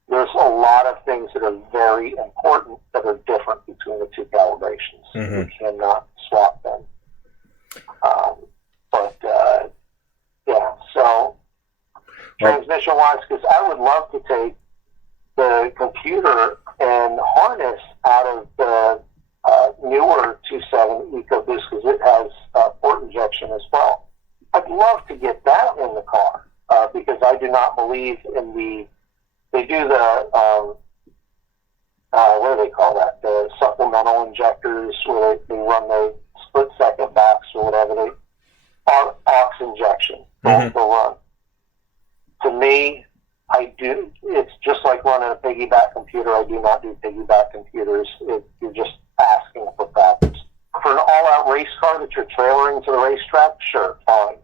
there's a lot of things that are very important that are different between the two calibrations. You cannot swap them. So transmission-wise, because I would love to take the computer and harness out of the newer 2.7 Ecoboost, because it has port injection as well. I'd love to get that in the car, because I do not believe in they do the, what do they call that? The supplemental injectors where they run the split-second box or whatever. Aux injection. They'll run. To me, it's just like running a piggyback computer. I do not do piggyback computers. You're just asking for problems. For an all-out race car that you're trailering to the racetrack, sure, fine.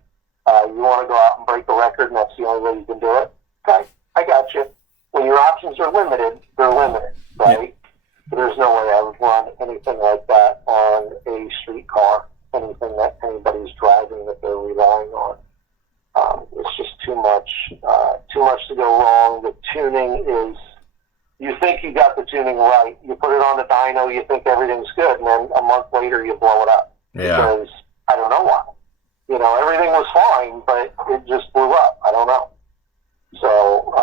You want to go out and break a record and that's the only way you can do it? Okay, I got you. When your options are limited, they're limited, right? There's no way I would run anything like that on a street car, anything that anybody's driving that they're relying on. It's just too much to go wrong. The tuning is, you think you got the tuning right. You put it on the dyno, you think everything's good, and then a month later you blow it up. Yeah. Because I don't know why. You know, everything was fine, but it just blew up. I don't know. So,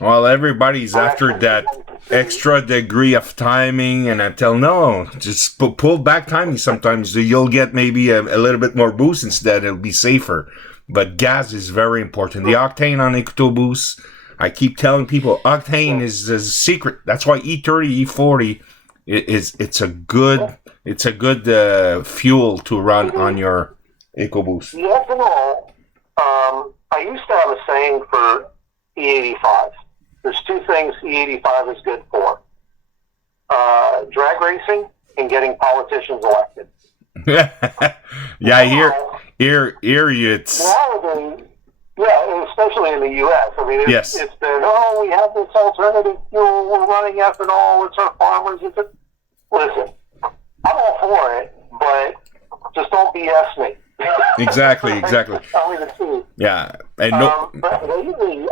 well, everybody's after that extra degree of timing, and I tell no, just pull back timing. Sometimes you'll get maybe a little bit more boost instead. It'll be safer, but gas is very important. The octane on Ecoboost, I keep telling people, octane is a secret. That's why E30, E40 it's a good fuel to run on your Ecoboost. The ethanol. I used to have a saying for E85. There's two things E85 is good for. Drag racing and getting politicians elected. Yeah, I hear you. It's nowadays, yeah, especially in the U.S. I mean, it's been, we have this alternative fuel, we're running ethanol, it's our farmers. Listen, I'm all for it, but just don't BS me. Exactly. Tell me the truth. Yeah, and but lately,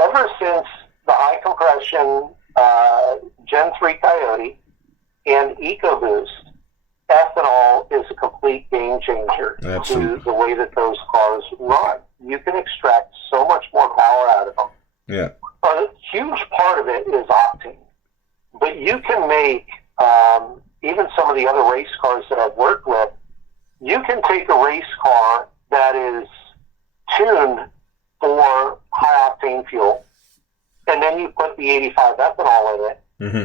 ever since the high compression Gen 3 Coyote and Ecoboost, ethanol is a complete game changer to the way that those cars run. You can extract so much more power out of them. Yeah. A huge part of it is octane. But you can make, even some of the other race cars that I've worked with, you can take a race car that is tuned for high octane fuel, and then you put the 85 ethanol in it.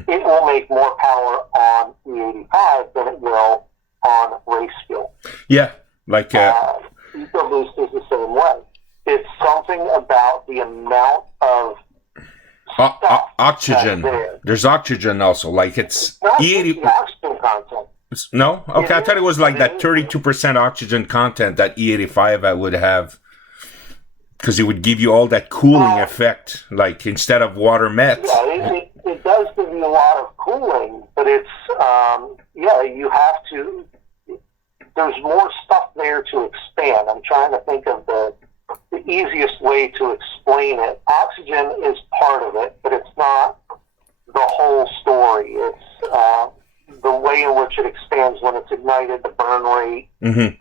It will make more power on the 85 than it will on race fuel. Yeah, like Ecoboost is the same way. It's something about the amount of oxygen. There's oxygen also. Like it's E80 oxygen content. No? Okay, I thought it was like that 32% oxygen content that E85 would have. Because it would give you all that cooling effect, like instead of water met. Yeah, it does give you a lot of cooling, but it's, you have to, there's more stuff there to expand. I'm trying to think of the easiest way to explain it. Oxygen is part of it, but it's not the whole story. It's the way in which it expands when it's ignited, the burn rate,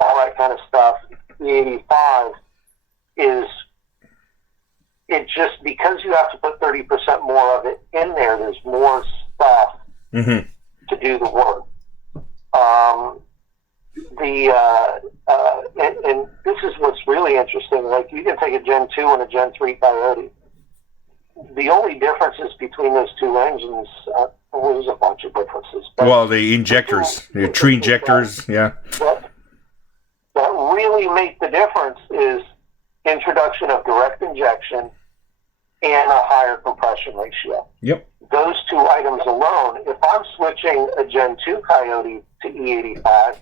all that kind of stuff. The E85 is, it just, because you have to put 30% more of it in there, there's more stuff to do the work. And this is what's really interesting. Like, you can take a Gen 2 and a Gen 3 Coyote. The only differences between those two engines, there's a bunch of differences. Well, the injectors, the tree injectors, that really make the difference is introduction of direct injection and a higher compression ratio. Yep. Those two items alone, if I'm switching a Gen 2 Coyote to E85,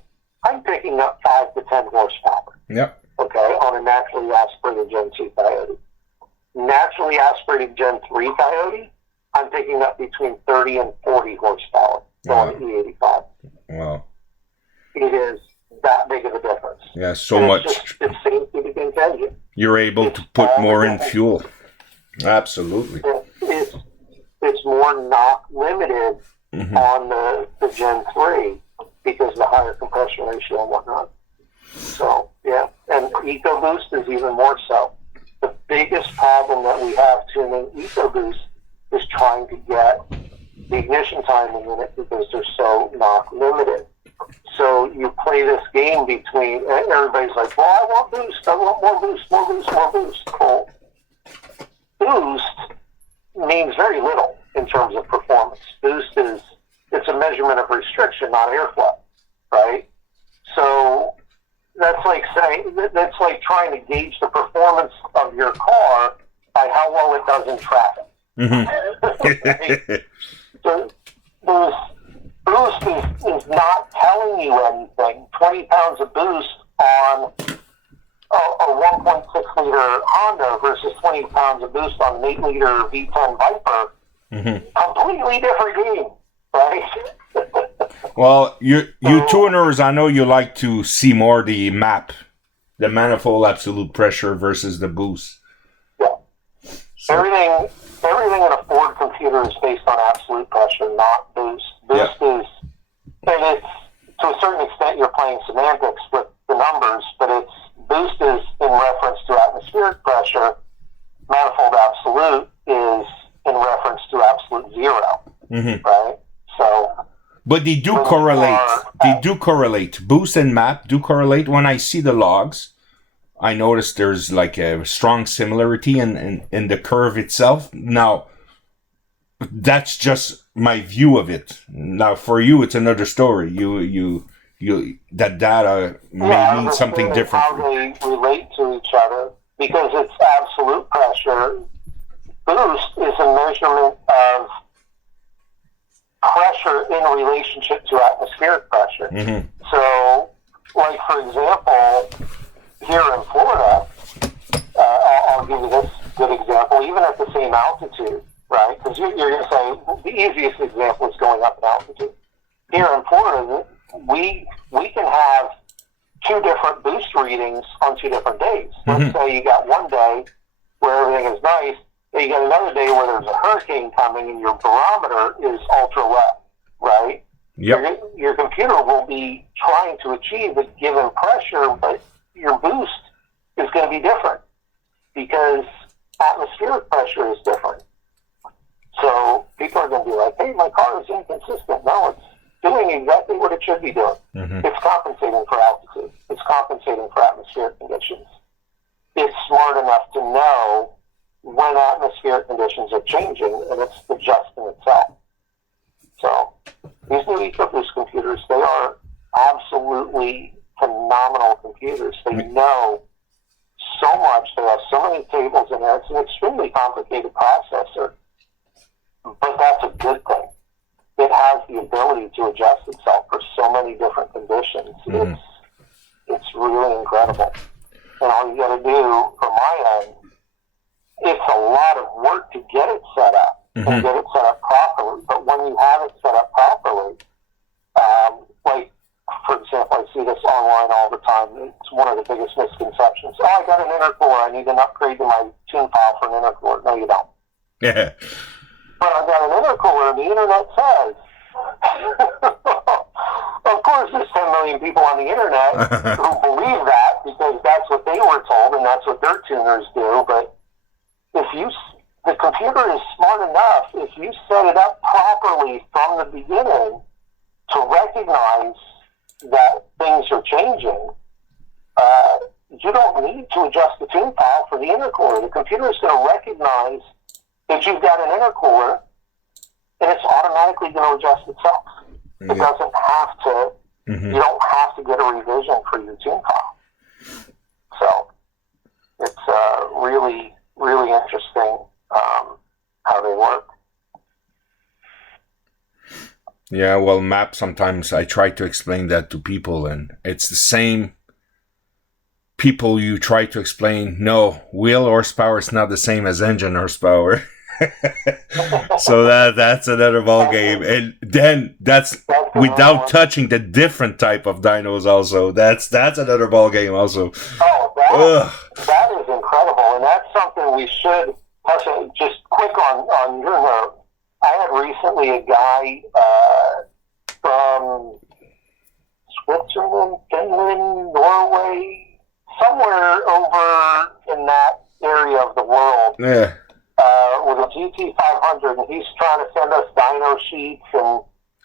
I'm picking up 5 to 10 horsepower. Yep. Okay, on a naturally aspirated Gen 2 Coyote. Naturally aspirated Gen 3 Coyote, I'm picking up between 30 and 40 horsepower on E85. Wow. It is that big of a difference. Yeah, so and much. It's same cubic engine. You're able to put more in fuel. Absolutely. It's more knock limited on the Gen 3 because of the higher compression ratio and whatnot. So, yeah. And Ecoboost is even more so. The biggest problem that we have tuning Ecoboost is trying to get the ignition time in it because they're so knock limited. So you play this game between, everybody's like, well, I want boost, I want more boost, more boost, more boost. Well, boost means very little in terms of performance. Boost is, it's a measurement of restriction, not airflow, right? So that's like saying, that's like trying to gauge the performance of your car by how well it does in traffic. So boost is not telling you anything. 20 pounds of boost on a 1.6 liter Honda versus 20 pounds of boost on an 8 liter V10 Viper, completely different game, right? Well, you tuners, I know you like to see more the MAP, the manifold absolute pressure versus the boost. Yeah. So. Everything in a Ford computer is based on absolute pressure, not boost. Boost is, and it's, to a certain extent, you're playing semantics with the numbers, but it's, boost is in reference to atmospheric pressure. Manifold absolute is in reference to absolute zero, right? So, but they do correlate. They do correlate. Boost and MAP do correlate. When I see the logs, I notice there's like a strong similarity in the curve itself. Now, that's just my view of it. Now, for you, it's another story. You that data may mean something different. How they relate to each other, because it's absolute pressure. Boost is a measurement of pressure in relationship to atmospheric pressure. So, like for example, here in Florida, I'll give you this good example, even at the same altitude, right? Because you're going to say, the easiest example is going up in altitude. Here in Florida, we can have two different boost readings on 2 different days. Let's say you got one day where everything is nice, and you got another day where there's a hurricane coming and your barometer is ultra low, right? Yep. Your computer will be trying to achieve a given pressure, but your boost is going to be different because atmospheric pressure is different. So people are going to be like, hey, my car is inconsistent. No, it's doing exactly what it should be doing. It's compensating for altitude. It's compensating for atmospheric conditions. It's smart enough to know when atmospheric conditions are changing, and it's adjusting itself. So these new Ecoboost computers, they are absolutely phenomenal computers. They know so much. They have so many tables in there. It's an extremely complicated processor, but that's a good thing. It has the ability to adjust itself for so many different conditions. It's really incredible. And all you got to do, from my end, it's a lot of work to get it set up and get it set up properly. But when you have it set up properly, like, for example, I see this online all the time. It's one of the biggest misconceptions. Oh, I got an intercooler. I need an upgrade to my tune file for an intercooler. No, you don't. Yeah. But I've got an intercooler, and the internet says. Of course, there's 10 million people on the internet who believe that because that's what they were told and that's what their tuners do. But the computer is smart enough, if you set it up properly from the beginning to recognize that things are changing, you don't need to adjust the tune file for the intercooler. The computer is going to recognize that you've got an intercooler, and it's automatically going to adjust itself. It doesn't have to, you don't have to get a revision for your tune file. So it's really, really interesting how they work. Yeah, well, map, sometimes I try to explain that to people, and it's the same people you try to explain, no, wheel horsepower is not the same as engine horsepower. So that's another ball game, and then that's without touching the different type of dynos. Also, that's another ball game. Also, that is incredible, and that's something we should touch on. Just quick on your note. I had recently a guy from Switzerland, Finland, Norway, somewhere over in that area of the world. Yeah. With a GT500, and he's trying to send us dyno sheets and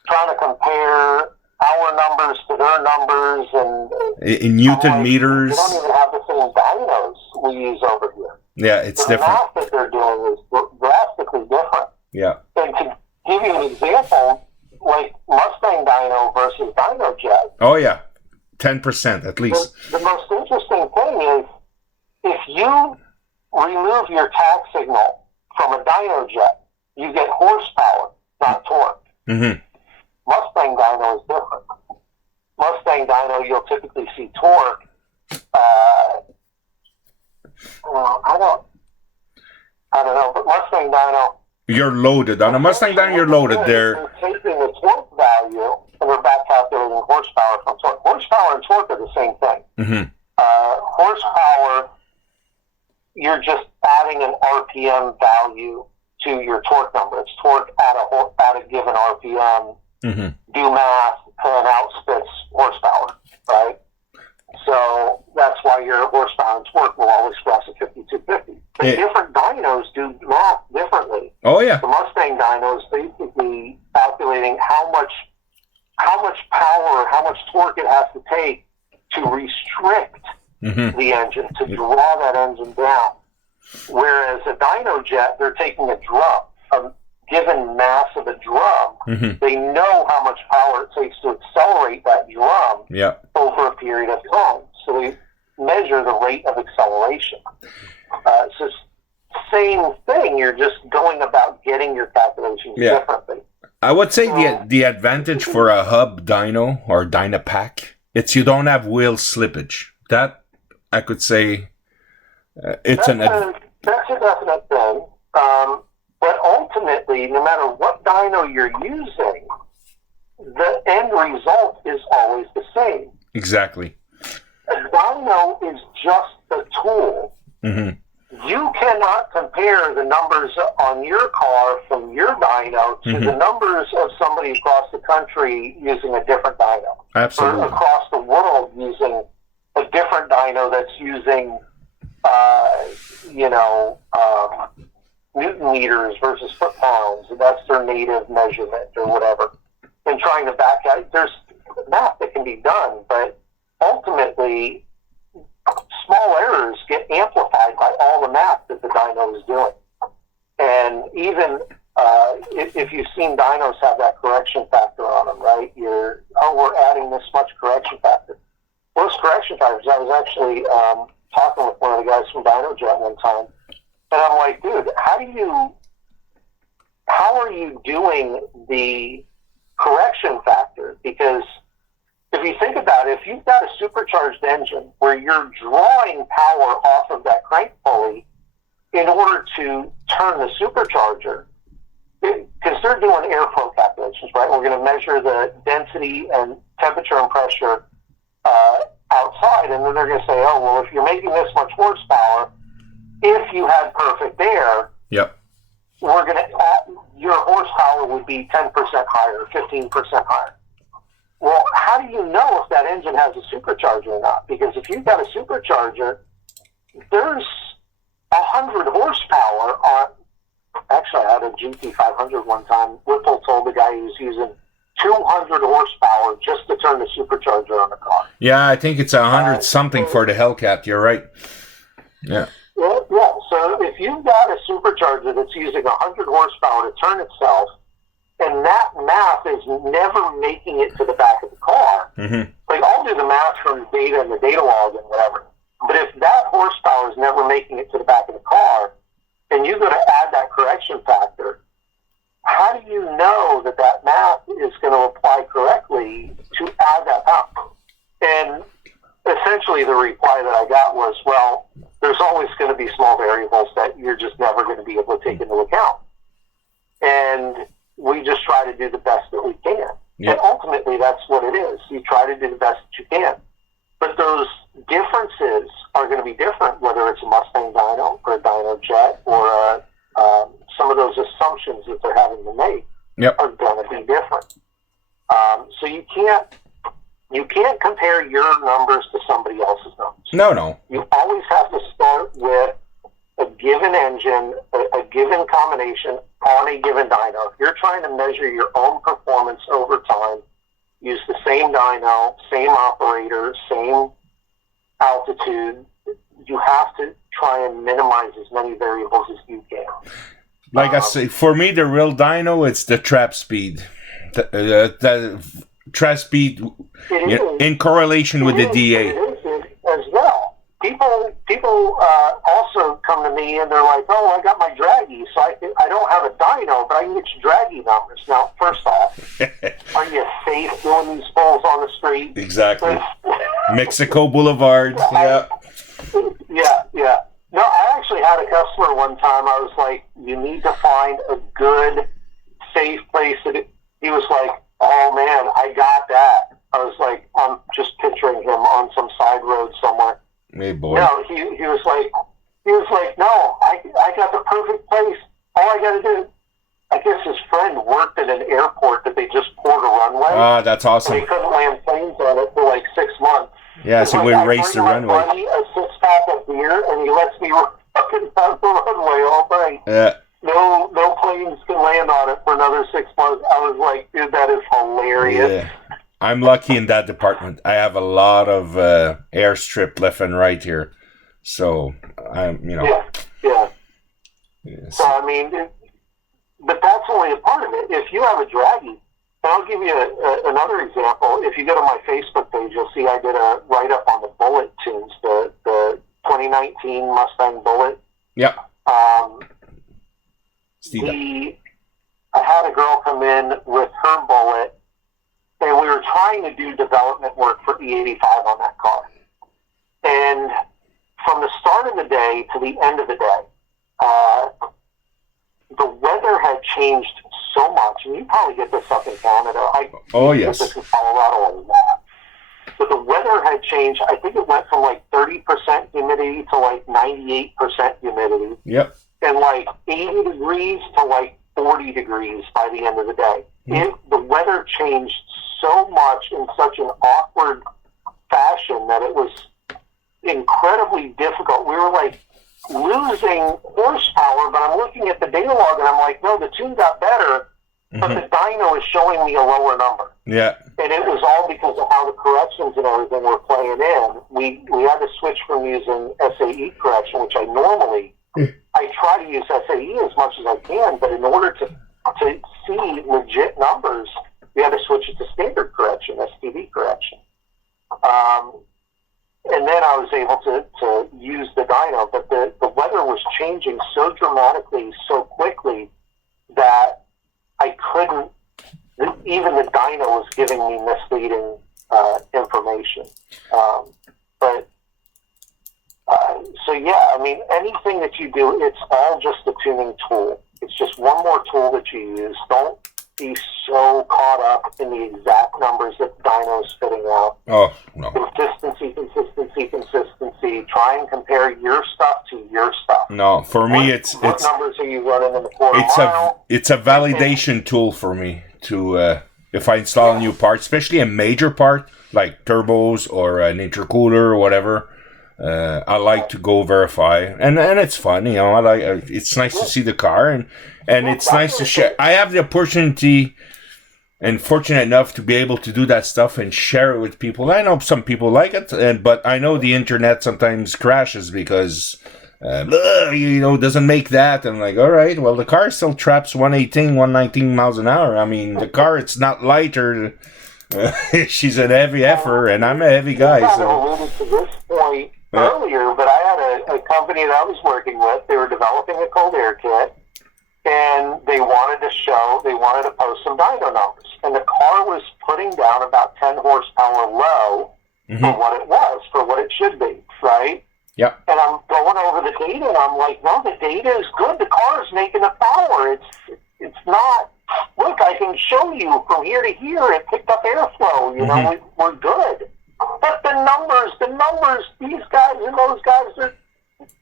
trying to compare our numbers to their numbers and in Newton meters. We don't even have the same dynos we use over here. Yeah, it's the different. math that they're doing is drastically different. Yeah. And to give you an example, like Mustang dyno versus dyno jet. Oh yeah, 10% at least. The most interesting thing is if you remove your tach signal from a dyno jet, you get horsepower, not torque. Mustang dyno is different. Mustang dyno, you'll typically see torque. I don't know, but Mustang dyno. You're loaded on a Mustang dyno. You're loaded there. They're taking the torque value and they're back calculating horsepower from torque. Horsepower and torque are the same thing. Horsepower, you're just adding an RPM value to your torque number. It's torque at a given RPM. Do math, and out spits horsepower, right? So that's why your horsepower and torque will always cross at 5250. But different dynos do math differently. Oh yeah. The Mustang dyno is basically calculating how much power, how much torque it has to take to restrict the engine, to draw that engine down. Whereas a dyno jet, they're taking a drum, a given mass of a drum. They know how much power it takes to accelerate that drum over a period of time. So they measure the rate of acceleration. So same thing, you're just going about getting your calculations differently. I would say the advantage for a hub dyno or Dynapack, it's you don't have wheel slippage. That I could say that's a definite thing. But ultimately, no matter what dyno you're using, the end result is always the same. Exactly. A dyno is just a tool. You cannot compare the numbers on your car from your dyno to the numbers of somebody across the country using a different dyno. Absolutely. Or across the world using a different dyno that's using, Newton meters versus foot pounds. That's their native measurement or whatever. And trying to back out, there's math that can be done, but ultimately, small errors get amplified by all the math that the dyno is doing. And even if you've seen dynos have that correction factor on them, right? We're adding this much correction factor. Those correction factors, I was actually talking with one of the guys from DynoJet one time, and I'm like, dude, how are you doing the correction factor? Because if you think about it, if you've got a supercharged engine where you're drawing power off of that crank pulley in order to turn the supercharger, because they're doing airflow calculations, right? We're going to measure the density and temperature and pressure outside, and then they're going to say, oh, well, if you're making this much horsepower, if you had perfect air, Yep. we're going to your horsepower would be 10% higher, 15% higher. Well, how do you know if that engine has a supercharger or not? Because if you've got a supercharger, there's 100 horsepower on. Actually, I had a GT500 one time. Whipple told the guy he was using 200 horsepower just to turn the supercharger on the car. Yeah, I think it's 100 something for the Hellcat. You're right. Yeah. Well, yeah. So if you've got a supercharger that's using 100 horsepower to turn itself, and that math is never making it to the back of the car, like I'll do the math from the data and the data log and whatever. But if that horsepower is never making it to the back of the car, and you go to add that correction factor, how do you know that that math is going to apply correctly to add that power? And essentially the reply that I got was, well, there's always going to be small variables that you're just never going to be able to take into account. And we just try to do the best that we can. Yep. And ultimately that's what it is. You try to do the best that you can. But those differences are going to be different, whether it's a Mustang dyno or a dyno jet or some of those assumptions that they're having to make are going to be different. So you can't compare your numbers to somebody else's numbers. No. You always have to start with a given engine, a given combination on a given dyno. If you're trying to measure your own performance over time, use the same dyno, same operator, same altitude. You have to try and minimize as many variables as you can. Like I say, for me, the real dyno, it's the trap speed. The trap speed in correlation with the DA. It is as well. People also come to me and they're like, oh, I got my draggy, so I don't have a dyno, but I can get you draggy numbers. Now, first off, are you safe doing these pulls on the street? Exactly. Mexico Boulevard. Yeah. Yeah. No, I actually had a customer one time. I was like, you need to find a good, safe place. He was like, oh, man, I got that. I was like, I'm just picturing him on some side road somewhere. Hey, boy. No, he was like, no, I got the perfect place. All I got to do, I guess his friend worked at an airport that they just poured a runway. Ah, that's awesome. And he couldn't land planes on it for like 6 months. Yeah, so we raced the runway. I bring my buddy a 6-pack of beer, and he lets me fucking down the runway all day. Yeah. No planes can land on it for another 6 months. I was like, dude, that is hilarious. Yeah. I'm lucky in that department. I have a lot of airstrip left and right here. So, Yeah. Yes. So, I mean, but that's only a part of it. If you have a draggy, and I'll give you another example. If you go to my Facebook page, you'll see I did a write-up on the Bullet tunes, the 2019 Mustang Bullet. Yeah. I had a girl come in with her Bullet, and we were trying to do development work for E85 on that car. And from the start of the day to the end of the day, the weather had changed so much, and you probably get this up in Canada. Yes. This in Colorado a lot. But the weather had changed. I think it went from like 30% humidity to like 98% humidity. Yep. And like 80 degrees to like 40 degrees by the end of the day. The weather changed so much in such an awkward fashion that it was incredibly difficult. We were like losing horsepower, but I'm looking at the data log and I'm like, no, the tune got better, but the dyno is showing me a lower number. Yeah. And it was all because of how the corrections and everything were playing in. We had to switch from using SAE correction, which I try to use SAE as much as I can, but in order to see legit numbers, we had to switch it to standard correction, STD correction. And then I was able to use the dyno, but the weather was changing so dramatically, so quickly, that I couldn't, even the dyno was giving me misleading information. So So yeah, I mean, anything that you do, it's all just a tuning tool. It's just one more tool that you use. Don't be so caught up in the exact numbers that dyno's spitting out. Oh, no. Consistency. Try and compare your stuff to your stuff. No, for me, what numbers are you running in the quarter mile? It's a validation tool for me to if I install a new part, especially a major part like turbos or an intercooler or whatever. I like to go verify, and it's fun, you know. It's nice to see the car, and it's nice to share. I have the opportunity and fortunate enough to be able to do that stuff and share it with people. I know some people like it, but I know the internet sometimes crashes because doesn't make that. I'm like, all right, well, the car still traps 118, 119 miles an hour. I mean, the car, it's not lighter. She's a heavy effer, and I'm a heavy guy. So alluded to this point earlier, but I had a company that I was working with. They were developing a cold air kit, and they wanted to post some dyno numbers. And the car was putting down about 10 horsepower low for what it was, for what it should be, right? Yeah. And I'm going over the data, and I'm like, no, the data is good. The car is making the power. It's not. Look, I can show you from here to here. It picked up airflow. You know, we're good. But the numbers, these guys and those guys,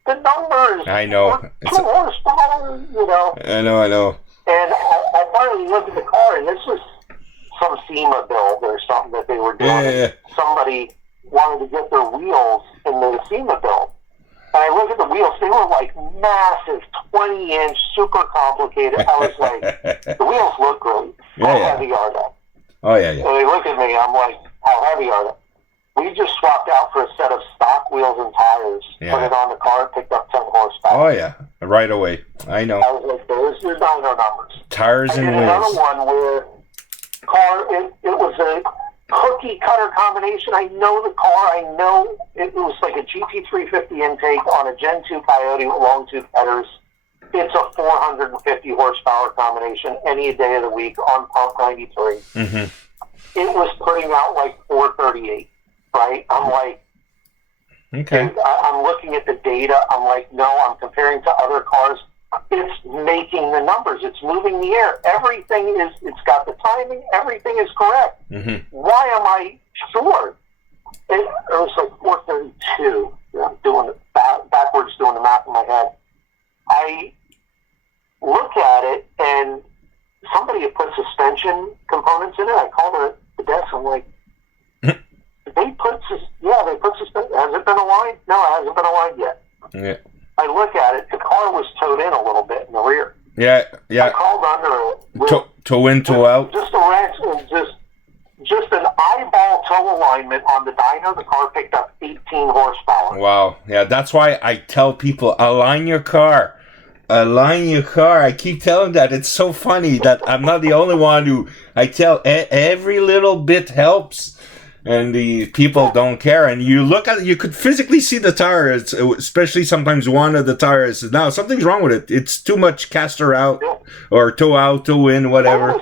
the numbers. I know. 2 horsepower, you know. I know. And I finally looked at the car, and this was some SEMA build or something that they were doing. Yeah. Somebody wanted to get their wheels in the SEMA build. And I looked at the wheels. They were like massive, 20-inch, super complicated. I was like, the wheels look great. How heavy are they? Oh, yeah. So they look at me. I'm like, how heavy are they? We just swapped out for a set of stock wheels and tires. Yeah. Put it on the car, picked up 10 horsepower. Oh, yeah. Right away. I know. I was like, there's your dyno numbers. Tires and wheels. Another one where it was a cookie cutter combination. I know the car. I know it was like a GT350 intake on a Gen 2 Coyote with long tooth headers. It's a 450 horsepower combination any day of the week on pump 93. It was putting out like 438, right? I'm like, okay. I'm looking at the data. I'm like, no, I'm comparing to other cars. It's making the numbers. It's moving the air. It's got the timing. Everything is correct. Why am I sure? It was like 432. I'm doing it backwards, doing the math in my head. I look at it, and somebody had put suspension components in it. I called her at the desk. I'm like, they put suspension. Has it been aligned? No, it hasn't been aligned yet. Yeah. I look at it. The car was towed in a little bit in the rear. Yeah. I called under it. Toe in, toe out. Just a wrench and just an eyeball toe alignment on the dyno. The car picked up 18 horsepower. Wow. Yeah, that's why I tell people, align your car. Align your car. I keep telling that. It's so funny that I'm not the only one who I tell every little bit helps. And the people don't care. And you look at it, you could physically see the tire, especially sometimes one of the tires. Now, something's wrong with it. It's too much caster out or toe out, toe in, whatever.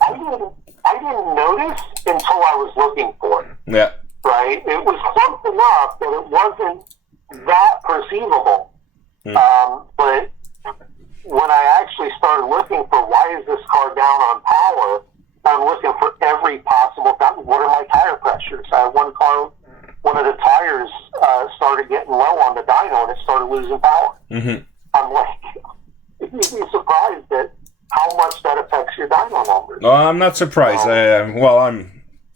I didn't notice until I was looking for it. Yeah. Right? It was close enough that it wasn't that perceivable. But when I actually started looking for why is this car down on power, I'm looking for every possible. What are my tire pressures? I had one car, one of the tires started getting low on the dyno, and it started losing power. I'm like, you'd be surprised at how much that affects your dyno numbers. No, I'm not surprised.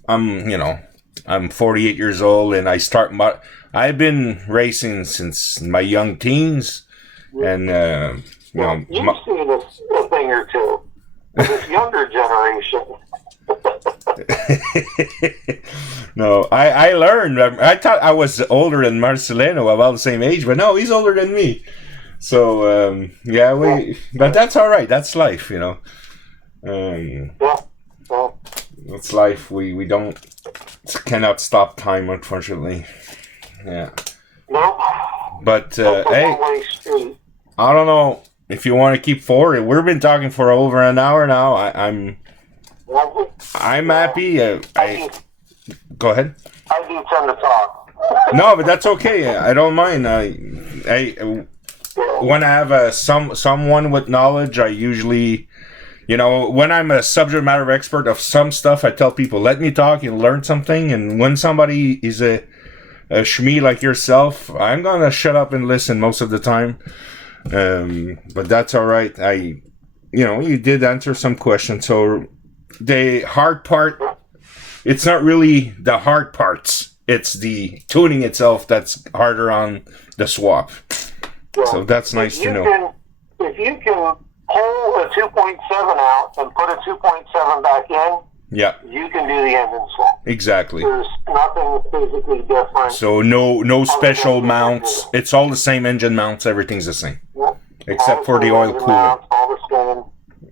I'm 48 years old, and I've been racing since my young teens, and you've seen a thing or two. This younger generation. No, I learned. I thought I was older than Marcelino, about the same age, but no, he's older than me. So but that's all right. That's life, you know. That's life. We cannot stop time, unfortunately. Yeah. No. But hey, I don't know. If you want to keep forward, we've been talking for over an hour now. I'm happy. Go ahead. I do tend to talk. No, but that's okay. I don't mind. When I have someone with knowledge, I usually, when I'm a subject matter expert of some stuff, I tell people, let me talk and learn something. And when somebody is a shmee like yourself, I'm going to shut up and listen most of the time. But that's all right. You did answer some questions. So the hard part, it's not really the hard parts. It's the tuning itself that's harder on the swap. Yeah. So that's nice to know. If you can pull a 2.7 out and put a 2.7 back in, yeah, you can do the engine swap. Exactly. There's nothing physically different. So no special mounts. It's all the same engine mounts. Everything's the same. Yep. Except for the oil cooler. All the same.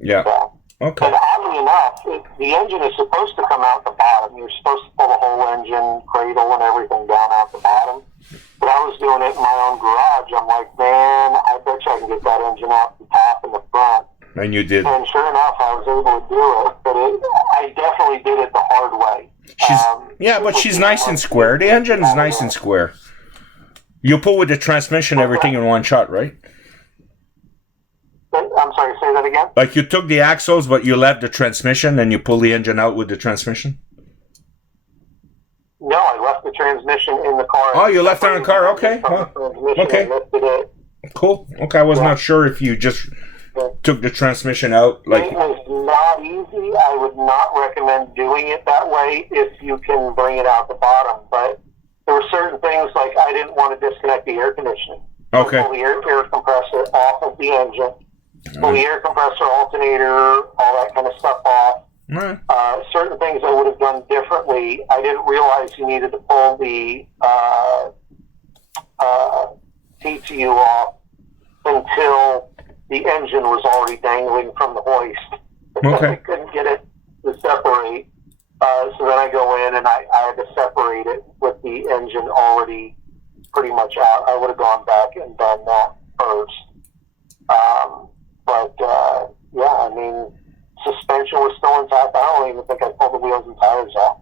Yeah. Okay. And oddly enough, the engine is supposed to come out the bottom. You're supposed to pull the whole engine, cradle, and everything down out the bottom. But I was doing it in my own garage. I'm like, man, I bet you I can get that engine out the top and the front. And you did. And sure enough, I was able to do it. But I definitely did it the hard way. But she's nice and square. The engine is nice and square. You pull with the transmission, everything in one shot, right? I'm sorry, say that again? Like you took the axles, but you left the transmission and you pull the engine out with the transmission? No, I left the transmission in the car. Oh, you left it in the car? Okay. Okay. Cool. Okay, I was not sure if you just took the transmission out. Like it was not easy. I would not recommend doing it that way if you can bring it out the bottom. But there were certain things like I didn't want to disconnect the air conditioning. Okay. Pull the air compressor off of the engine. Pull the air compressor, alternator, all that kind of stuff off. Right. Certain things I would have done differently. I didn't realize you needed to pull the TTU off until the engine was already dangling from the hoist. Okay. I couldn't get it to separate. So then I go in and I had to separate it with the engine already pretty much out. I would have gone back and done that first. Suspension was still intact. I don't even think I pulled the wheels and tires off.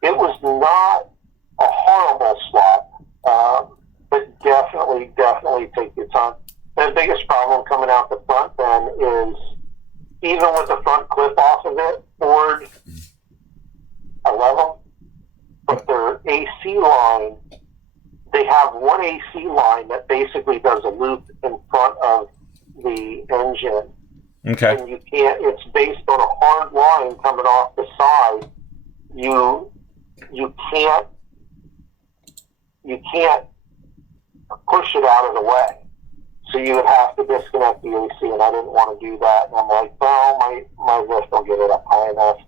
It was not a horrible swap, but definitely take your time. The biggest problem coming out the front then is even with the front clip off of it, Ford, I love them, but their AC line, they have one AC line that basically does a loop in front of the engine. Okay. And you can't, it's based on a hard line coming off the side. You can't push it out of the way. So you would have to disconnect the AC, and I didn't want to do that. And I'm like, well, my lift will get it up high enough.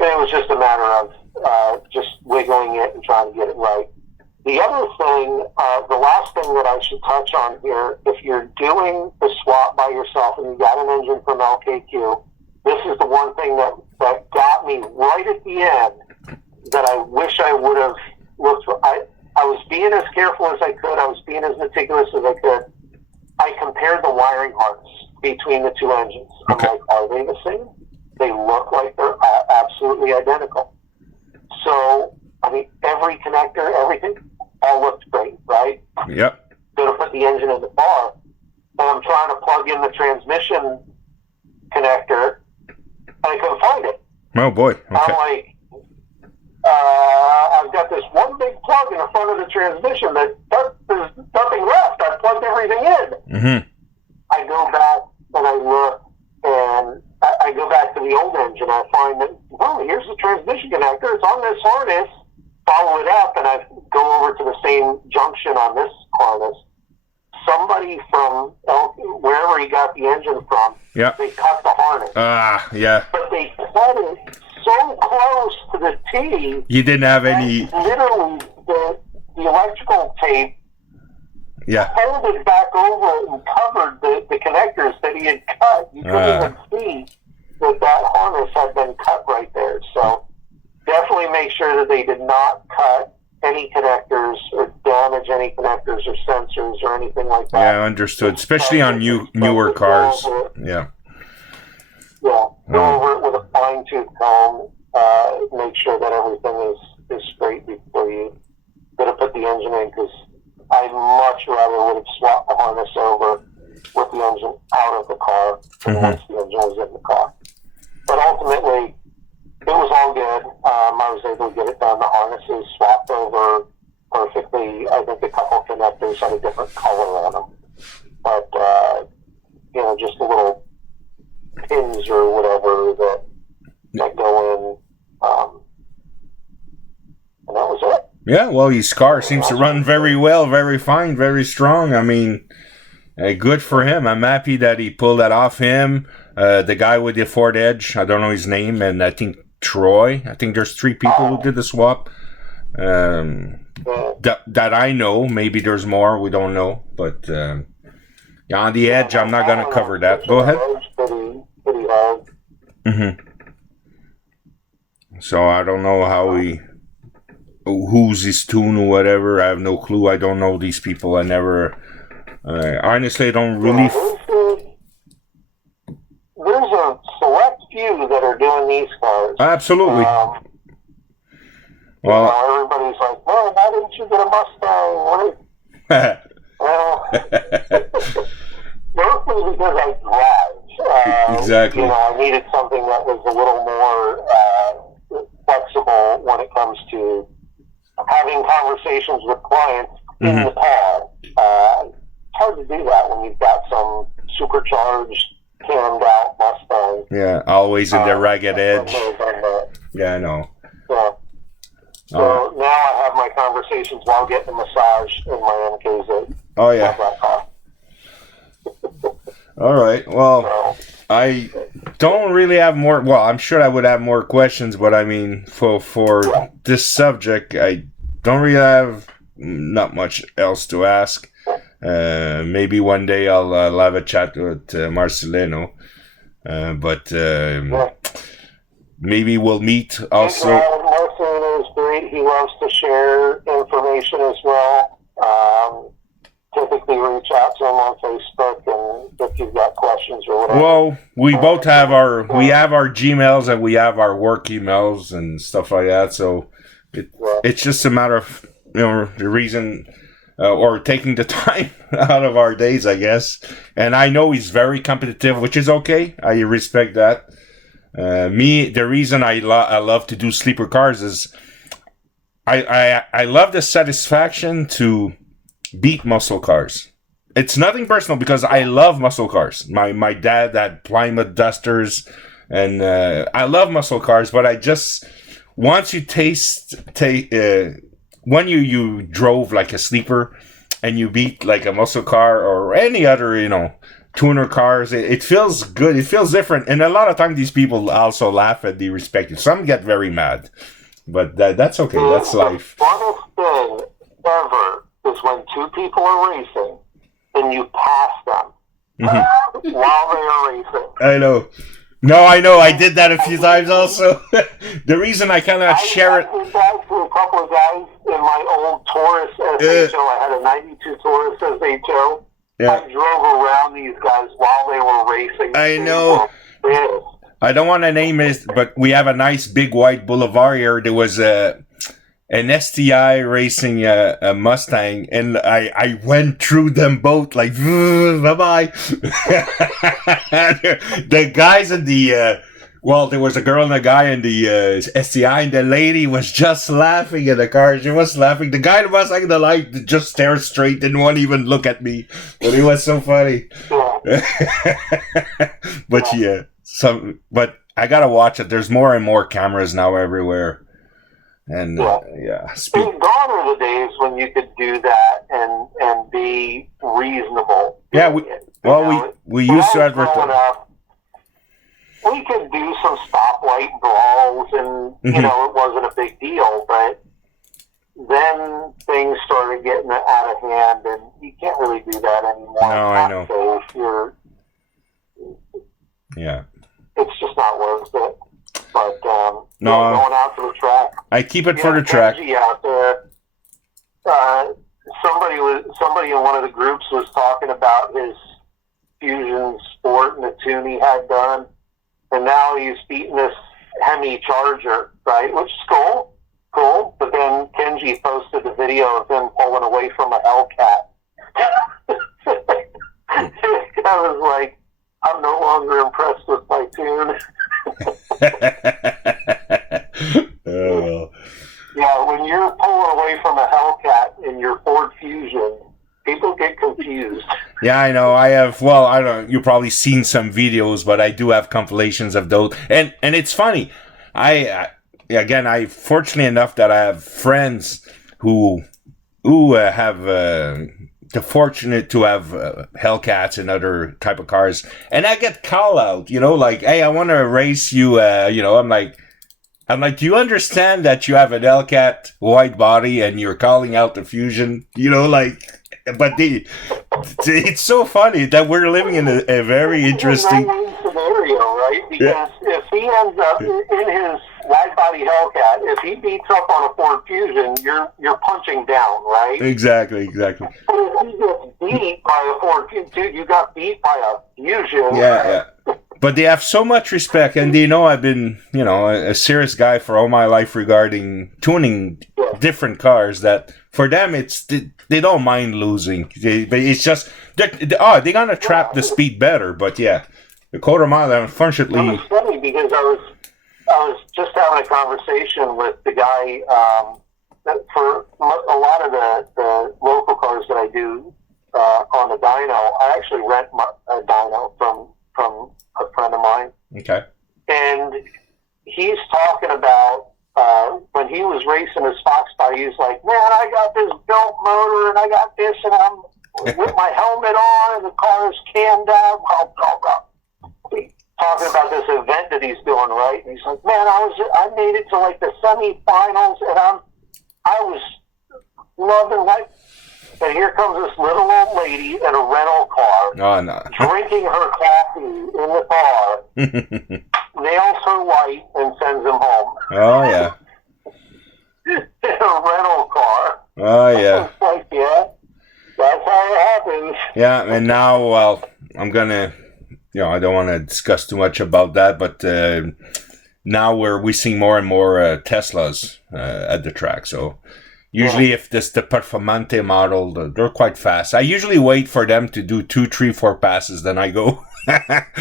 And it was just a matter of just wiggling it and trying to get it right. The other thing, the last thing that I should touch on here, if you're doing the swap by yourself and you got an engine from LKQ, this is the one thing that got me right at the end that I wish I would have looked for. I was being as careful as I could. I was being as meticulous as I could. I compared the wiring harness between the two engines. Okay. I'm like, are they the same? They look like they're absolutely identical. So, I mean, every connector, everything, all looked great, right? Yep. Go to put the engine in the car, and I'm trying to plug in the transmission connector, and I couldn't find it. Oh, boy. Okay. I'm like, I've got this one big plug in the front of the transmission that there's nothing left. I've plugged everything in. Mm-hmm. I go back and I look, and I go back to the old engine. I find that, well, here's the transmission connector. It's on this harness. Follow it up, and I go over to the same junction on this harness. Somebody from wherever he got the engine from, they cut the harness. Yeah. But they cut it so close to the T. You didn't have any. Literally, the electrical tape folded back over and covered the connectors that he had cut. You couldn't even see that harness had been cut right there. So definitely make sure that they did not cut any connectors or damage any connectors or sensors or anything like that. Yeah, understood. Especially on newer cars. Yeah. Yeah, go over it with a fine-tooth comb. Make sure that everything is straight before envisioning, because I much rather would have swapped the harness over with the engine out of the car than once the engine was in the car. But ultimately, it was all good. I was able to get it done. The harnesses swapped over perfectly. I think a couple connectors had a different color on them. But, just the little pins or whatever that go in. And that was it. Yeah, well, his car seems to run very well, very fine, very strong. I mean, good for him. I'm happy that he pulled that off him. The guy with the Ford Edge, I don't know his name, and I think Troy. I think there's 3 people who did the swap. That I know. Maybe there's more. We don't know. But on the Edge, I'm not going to cover that. Go ahead. Pretty hard. So I don't know who's his tune or whatever. I have no clue. I don't know these people. I never... honestly, I don't really... There's a select few that are doing these cars. Absolutely. Well, everybody's like, "Well, why didn't you get a Mustang?" Well, mostly because I drive. Exactly. I needed something that was a little more flexible when it comes to having conversations with clients in the car. It's hard to do that when you've got some supercharged, cammed out Mustang. Yeah, always in the ragged edge. Yeah, I know. Yeah. So now I have my conversations while getting a massage in my MKZ. Oh, yeah. All right. Well, I don't really have more. Well, I'm sure I would have more questions, but I mean, for this subject, I don't really have not much else to ask. Maybe one day I'll have a chat with Marcelino, but maybe we'll meet also. Marcelino is great. He loves to share information as well. Typically reach out to him on Facebook, and if you've got questions or whatever. Well, we both have our Gmails and we have our work emails and stuff like that. So it's just a matter of the reason. Or taking the time out of our days, I guess. And I know he's very competitive, which is okay. I respect that. The reason I love to do sleeper cars is I love the satisfaction to beat muscle cars. It's nothing personal because I love muscle cars. My dad had Plymouth Dusters, and I love muscle cars. But I just once you when you drove like a sleeper and you beat like a muscle car or any other, tuner cars, it feels good. It feels different. And a lot of times these people also laugh at the respective. Some get very mad. But that's okay. That's life. The funnest thing ever is when 2 people are racing and you pass them while they are racing. I know. No, I know. I did that a few times also. The reason I cannot share it. I did that to a couple of guys in my old Taurus SHO. I had a 92 Taurus SHO. Yeah. I drove around these guys while they were racing. I know. I don't want to name it, but we have a nice big white boulevard here. There was an STI racing a Mustang, and I went through them both like bye-bye. The guys in the there was a girl and a guy in the STI, and the lady was just laughing at the car. She was laughing. The guy in the Mustang, the light just stared straight, didn't want to even look at me. But it was so funny. But yeah, but I gotta watch it. There's more and more cameras now everywhere. And Gone are the days when you could do that and be reasonable. Yeah, we used to advertise. We could do some stoplight brawls, and it wasn't a big deal. But then things started getting out of hand, and you can't really do that anymore. No, I know. So it's just not worth it. But going out to the track. I keep it for the track. Out there. Somebody in one of the groups was talking about his Fusion Sport and the tune he had done, and now he's beating this Hemi Charger, right? Which is cool. But then Kenji posted a video video of him pulling away from a Hellcat. I was like, I'm no longer impressed with my tune. Oh. Yeah, when you're pulling away from a Hellcat in your Ford Fusion, people get confused. Yeah, I know. I have. Well, I don't. You've probably seen some videos, but I do have compilations of those. And it's funny. I fortunately enough that I have friends who have the fortunate to have Hellcats and other type of cars, and I get call out. Like, hey, I want to race you. I'm like, do you understand that you have an Hellcat wide body and you're calling out the Fusion? But it's so funny that we're living in a very interesting scenario, right? Because if he ends up in his wide body Hellcat, if he beats up on a Ford Fusion, you're punching down, right? Exactly. But if he gets beat by a Ford Fusion, dude, you got beat by a Fusion. Yeah. But they have so much respect, and they know I've been, a serious guy for all my life regarding tuning different cars. That for them, they don't mind losing. But it's just they're gonna trap the speed better. But yeah, the quarter mile, unfortunately. It was funny because I was just having a conversation with the guy that for a lot of the local cars that I do on the dyno. I actually rent a dyno from a friend of mine. Okay. And he's talking about when he was racing his Fox body, he's like, man, I got this belt motor and I got this and I'm with my helmet on and the car is cammed out. Blah, blah, blah. Talking about this event that he's doing, right? And he's like, man, I made it to like the semifinals and I was loving life. And here comes this little old lady in a rental car, drinking her coffee in the car, nails her white, and sends him home. Oh, yeah. In a rental car. Oh, yeah. It's like, yeah, that's how it happens. Yeah, and now, well, I'm going to, I don't want to discuss too much about that, but now we're seeing more and more Teslas at the track, so... Usually, if this the Performante model, they're quite fast. I usually wait for them to do 2, 3, 4 passes, then I go.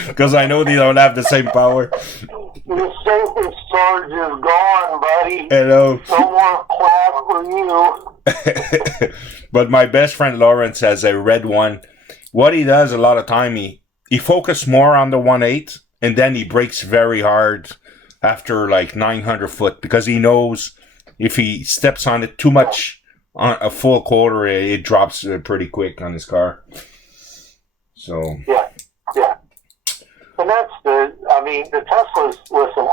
Because I know they don't have the same power. The safest charge is gone, buddy. Hello. No more class for you. But my best friend Lawrence has a red one. What he does a lot of time, he focuses more on the 1.8, and then he brakes very hard after like 900 foot, because he knows... If he steps on it too much on a full quarter, it drops pretty quick on his car. So yeah, and that's the Teslas. Listen,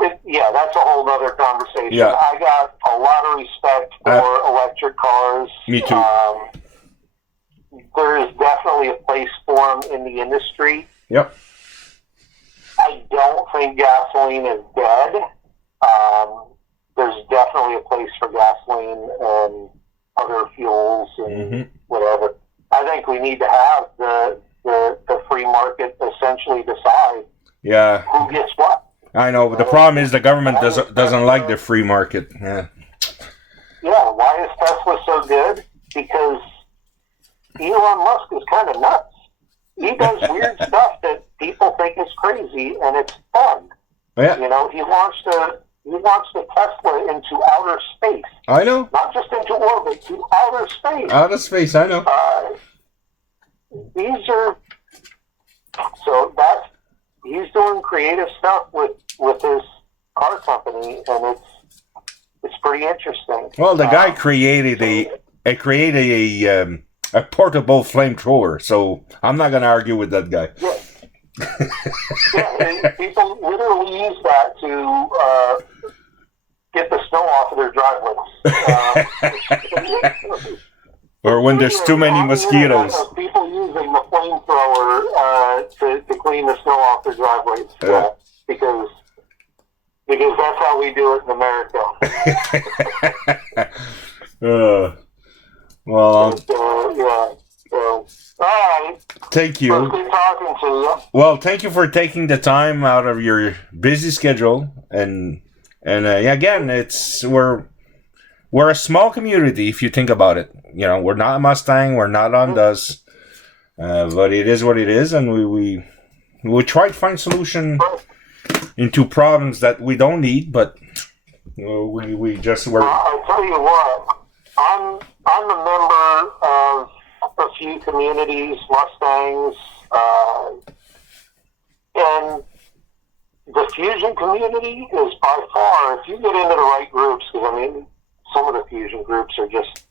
that's a whole other conversation. Yeah. I got a lot of respect for electric cars. Me too. There is definitely a place for them in the industry. Yep. I don't think gasoline is dead. There's definitely a place for gasoline and other fuels and whatever. I think we need to have the free market essentially decide who gets what. I know, but the problem is the government doesn't like the free market. Yeah. Yeah, why is Tesla so good? Because Elon Musk is kind of nuts. He does weird stuff that people think is crazy, and it's fun. Yeah. He launched the Tesla into outer space. I know. Not just into orbit, to outer space. Outer space, I know. He's doing creative stuff with his car company, and it's pretty interesting. Well, the guy created a portable flamethrower, so I'm not going to argue with that guy. Yeah. Yeah, people literally use that to get the snow off of their driveways. Or when there's too many mosquitoes. People using the flamethrower to clean the snow off their driveways. Because that's how we do it in America. All right. Thank you. Good talking to you. Well, thank you for taking the time out of your busy schedule, and again, we're a small community if you think about it. You know, we're not Mustang, we're not Hondas, but it is what it is, and we try to find solution into problems that we don't need, but we just work. I'll tell you what, I'm a member of a few communities, Mustangs, and the Fusion community is by far, if you get into the right groups, because I mean, some of the Fusion groups are just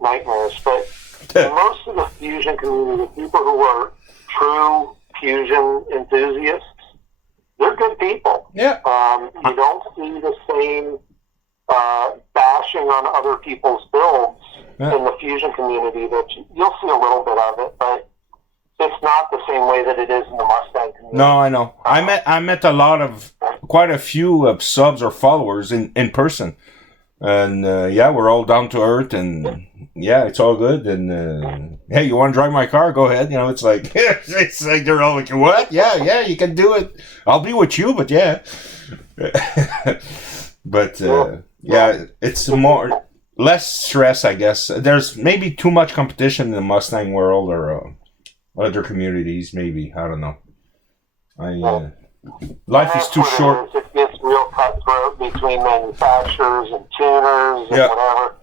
nightmares, but most of the Fusion community, people who are true Fusion enthusiasts, they're good people. Yeah. You don't see the same bashing on other people's builds in the Fusion community. That you'll see a little bit of it, but it's not the same way that it is in the Mustang community. No, I know. I met quite a few subs or followers in person, and we're all down to earth, and it's all good. And hey, you want to drive my car? Go ahead. You know, it's like they're all like, what? Yeah, you can do it. I'll be with you, but yeah. But it's less stress, I guess. There's maybe too much competition in the Mustang world or other communities, maybe. I don't know. Life is too short. It gets real cutthroat between manufacturers and tuners and whatever.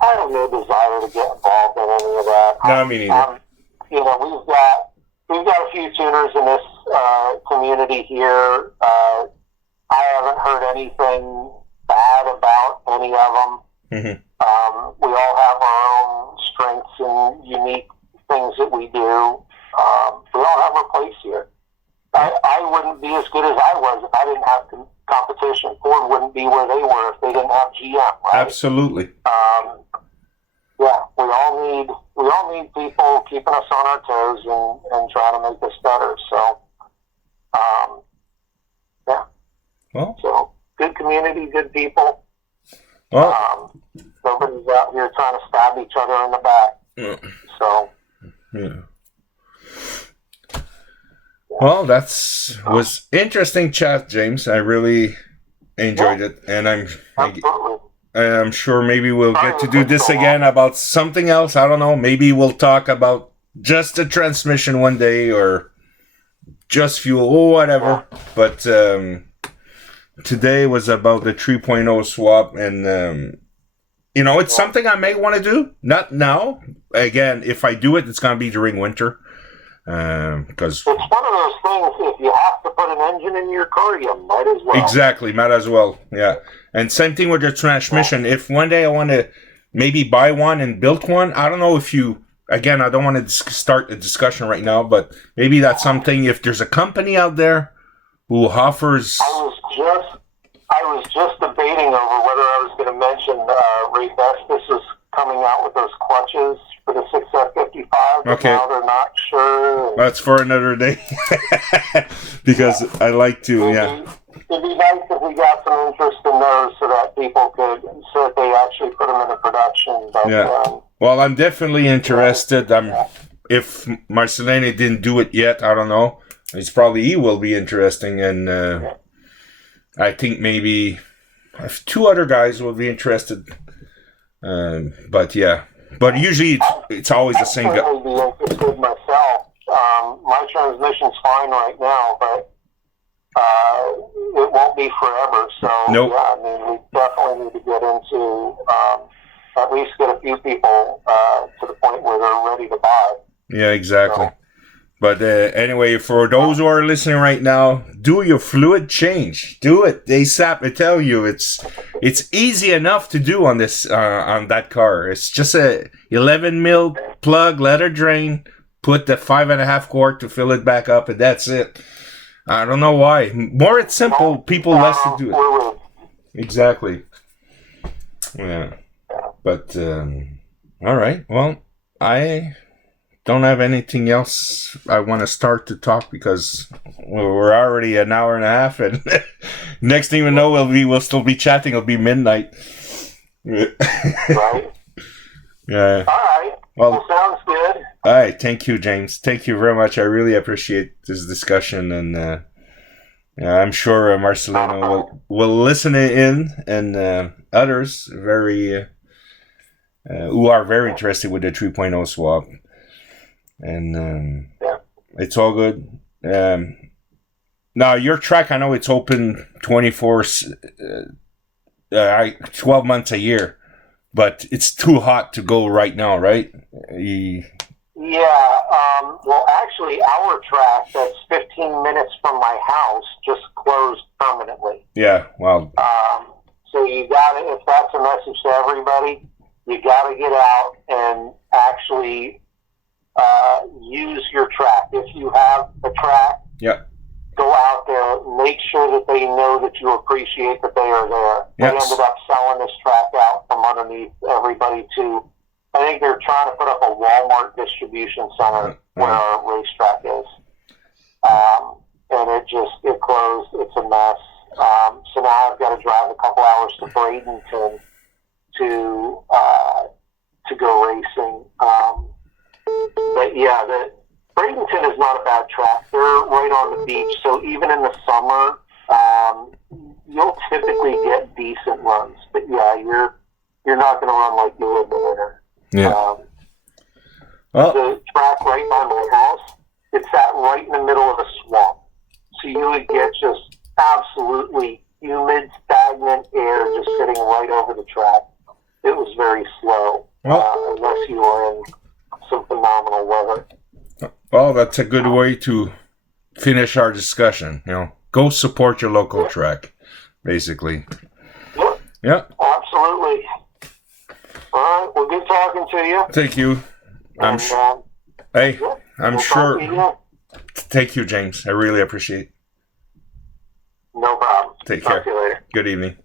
I have no desire to get involved in any of that. No, me neither. We've got a few tuners in this community here. I haven't heard anything bad about any of them. Mm-hmm. We all have our own strengths and unique things that we do. We all have our place here. I wouldn't be as good as I was if I didn't have competition. Ford wouldn't be where they were if they didn't have GM. Right? Absolutely. We all need people keeping us on our toes and trying to make us better. So, So good community, good people. Well, nobody's out here trying to stab each other in the back. So. Yeah. Well, was interesting chat, James. I really enjoyed it, and I'm sure maybe we'll get to do this again about something else. I don't know. Maybe we'll talk about just the transmission one day or just fuel or whatever. But today was about the 3.0 swap, and it's something I may want to do. Not now. Again, if I do it, it's going to be during winter. Because it's one of those things, if you have to put an engine in your car, you might as well. Exactly, might as well, yeah. And same thing with the transmission. If one day I want to maybe buy one and build one, I don't know if again, I don't want to start a discussion right now, but maybe that's something, if there's a company out there who offers... I was just debating over whether I was going to mention Ray Bestis is coming out with those clutches for the 6F55. Okay. Now they're not sure. That's for another day. Because I like to, It'd be nice if we got some interest in those so that they actually put them into production. But, well, I'm definitely interested. If Marcelene didn't do it yet, I don't know. He will be interesting, and I think maybe two other guys will be interested. But usually it's always the same guy. I would be interested myself. My transmission's fine right now, but it won't be forever. So nope. We definitely need to get into at least get a few people to the point where they're ready to buy. Yeah, exactly. But anyway, for those who are listening right now, do your fluid change. Do it ASAP. I tell you, it's easy enough to do on this on that car. It's just a 11 mil plug, letter drain. Put the 5.5 quart to fill it back up, and that's it. I don't know why. More it's simple, people less to do it. Exactly. Yeah. But all right. Well, I don't have anything else I want to start to talk because we're already an hour and a half, and next thing we know, we'll still be chatting. It'll be midnight. Right. Yeah. All right. Well, sounds good. All right. Thank you, James. Thank you very much. I really appreciate this discussion, and I'm sure Marcelino will listen in, and others very who are very interested with the 3.0 swap. And it's all good. Now, your track, I know it's open 12 months a year, but it's too hot to go right now, right? Well, actually, our track that's 15 minutes from my house just closed permanently. Yeah, well. So you got to, if that's a message to everybody, you got to get out and actually use your track. If you have a track, go out there, make sure that they know that you appreciate that they are there. They ended up selling this track out from underneath everybody too. I think they're trying to put up a Walmart distribution center where our racetrack is. And it closed. It's a mess. So now I've got to drive a couple hours to Bradenton to go racing. But yeah, Bradenton is not a bad track. They're right on the beach, so even in the summer, you'll typically get decent runs. But yeah, you're not going to run like you would in the winter. Yeah. The track right by my house, it's sat right in the middle of a swamp. So you would get just absolutely humid, stagnant air just sitting right over the track. It was very slow, unless you were in some phenomenal weather. Well, that's a good way to finish our discussion. Go support your local track, basically. Yep. Yeah. Absolutely. All right. Well, good talking to you. Thank you. I'm sure. Thank you, James. I really appreciate it. No problem. Take Talk care. to you later. Good evening.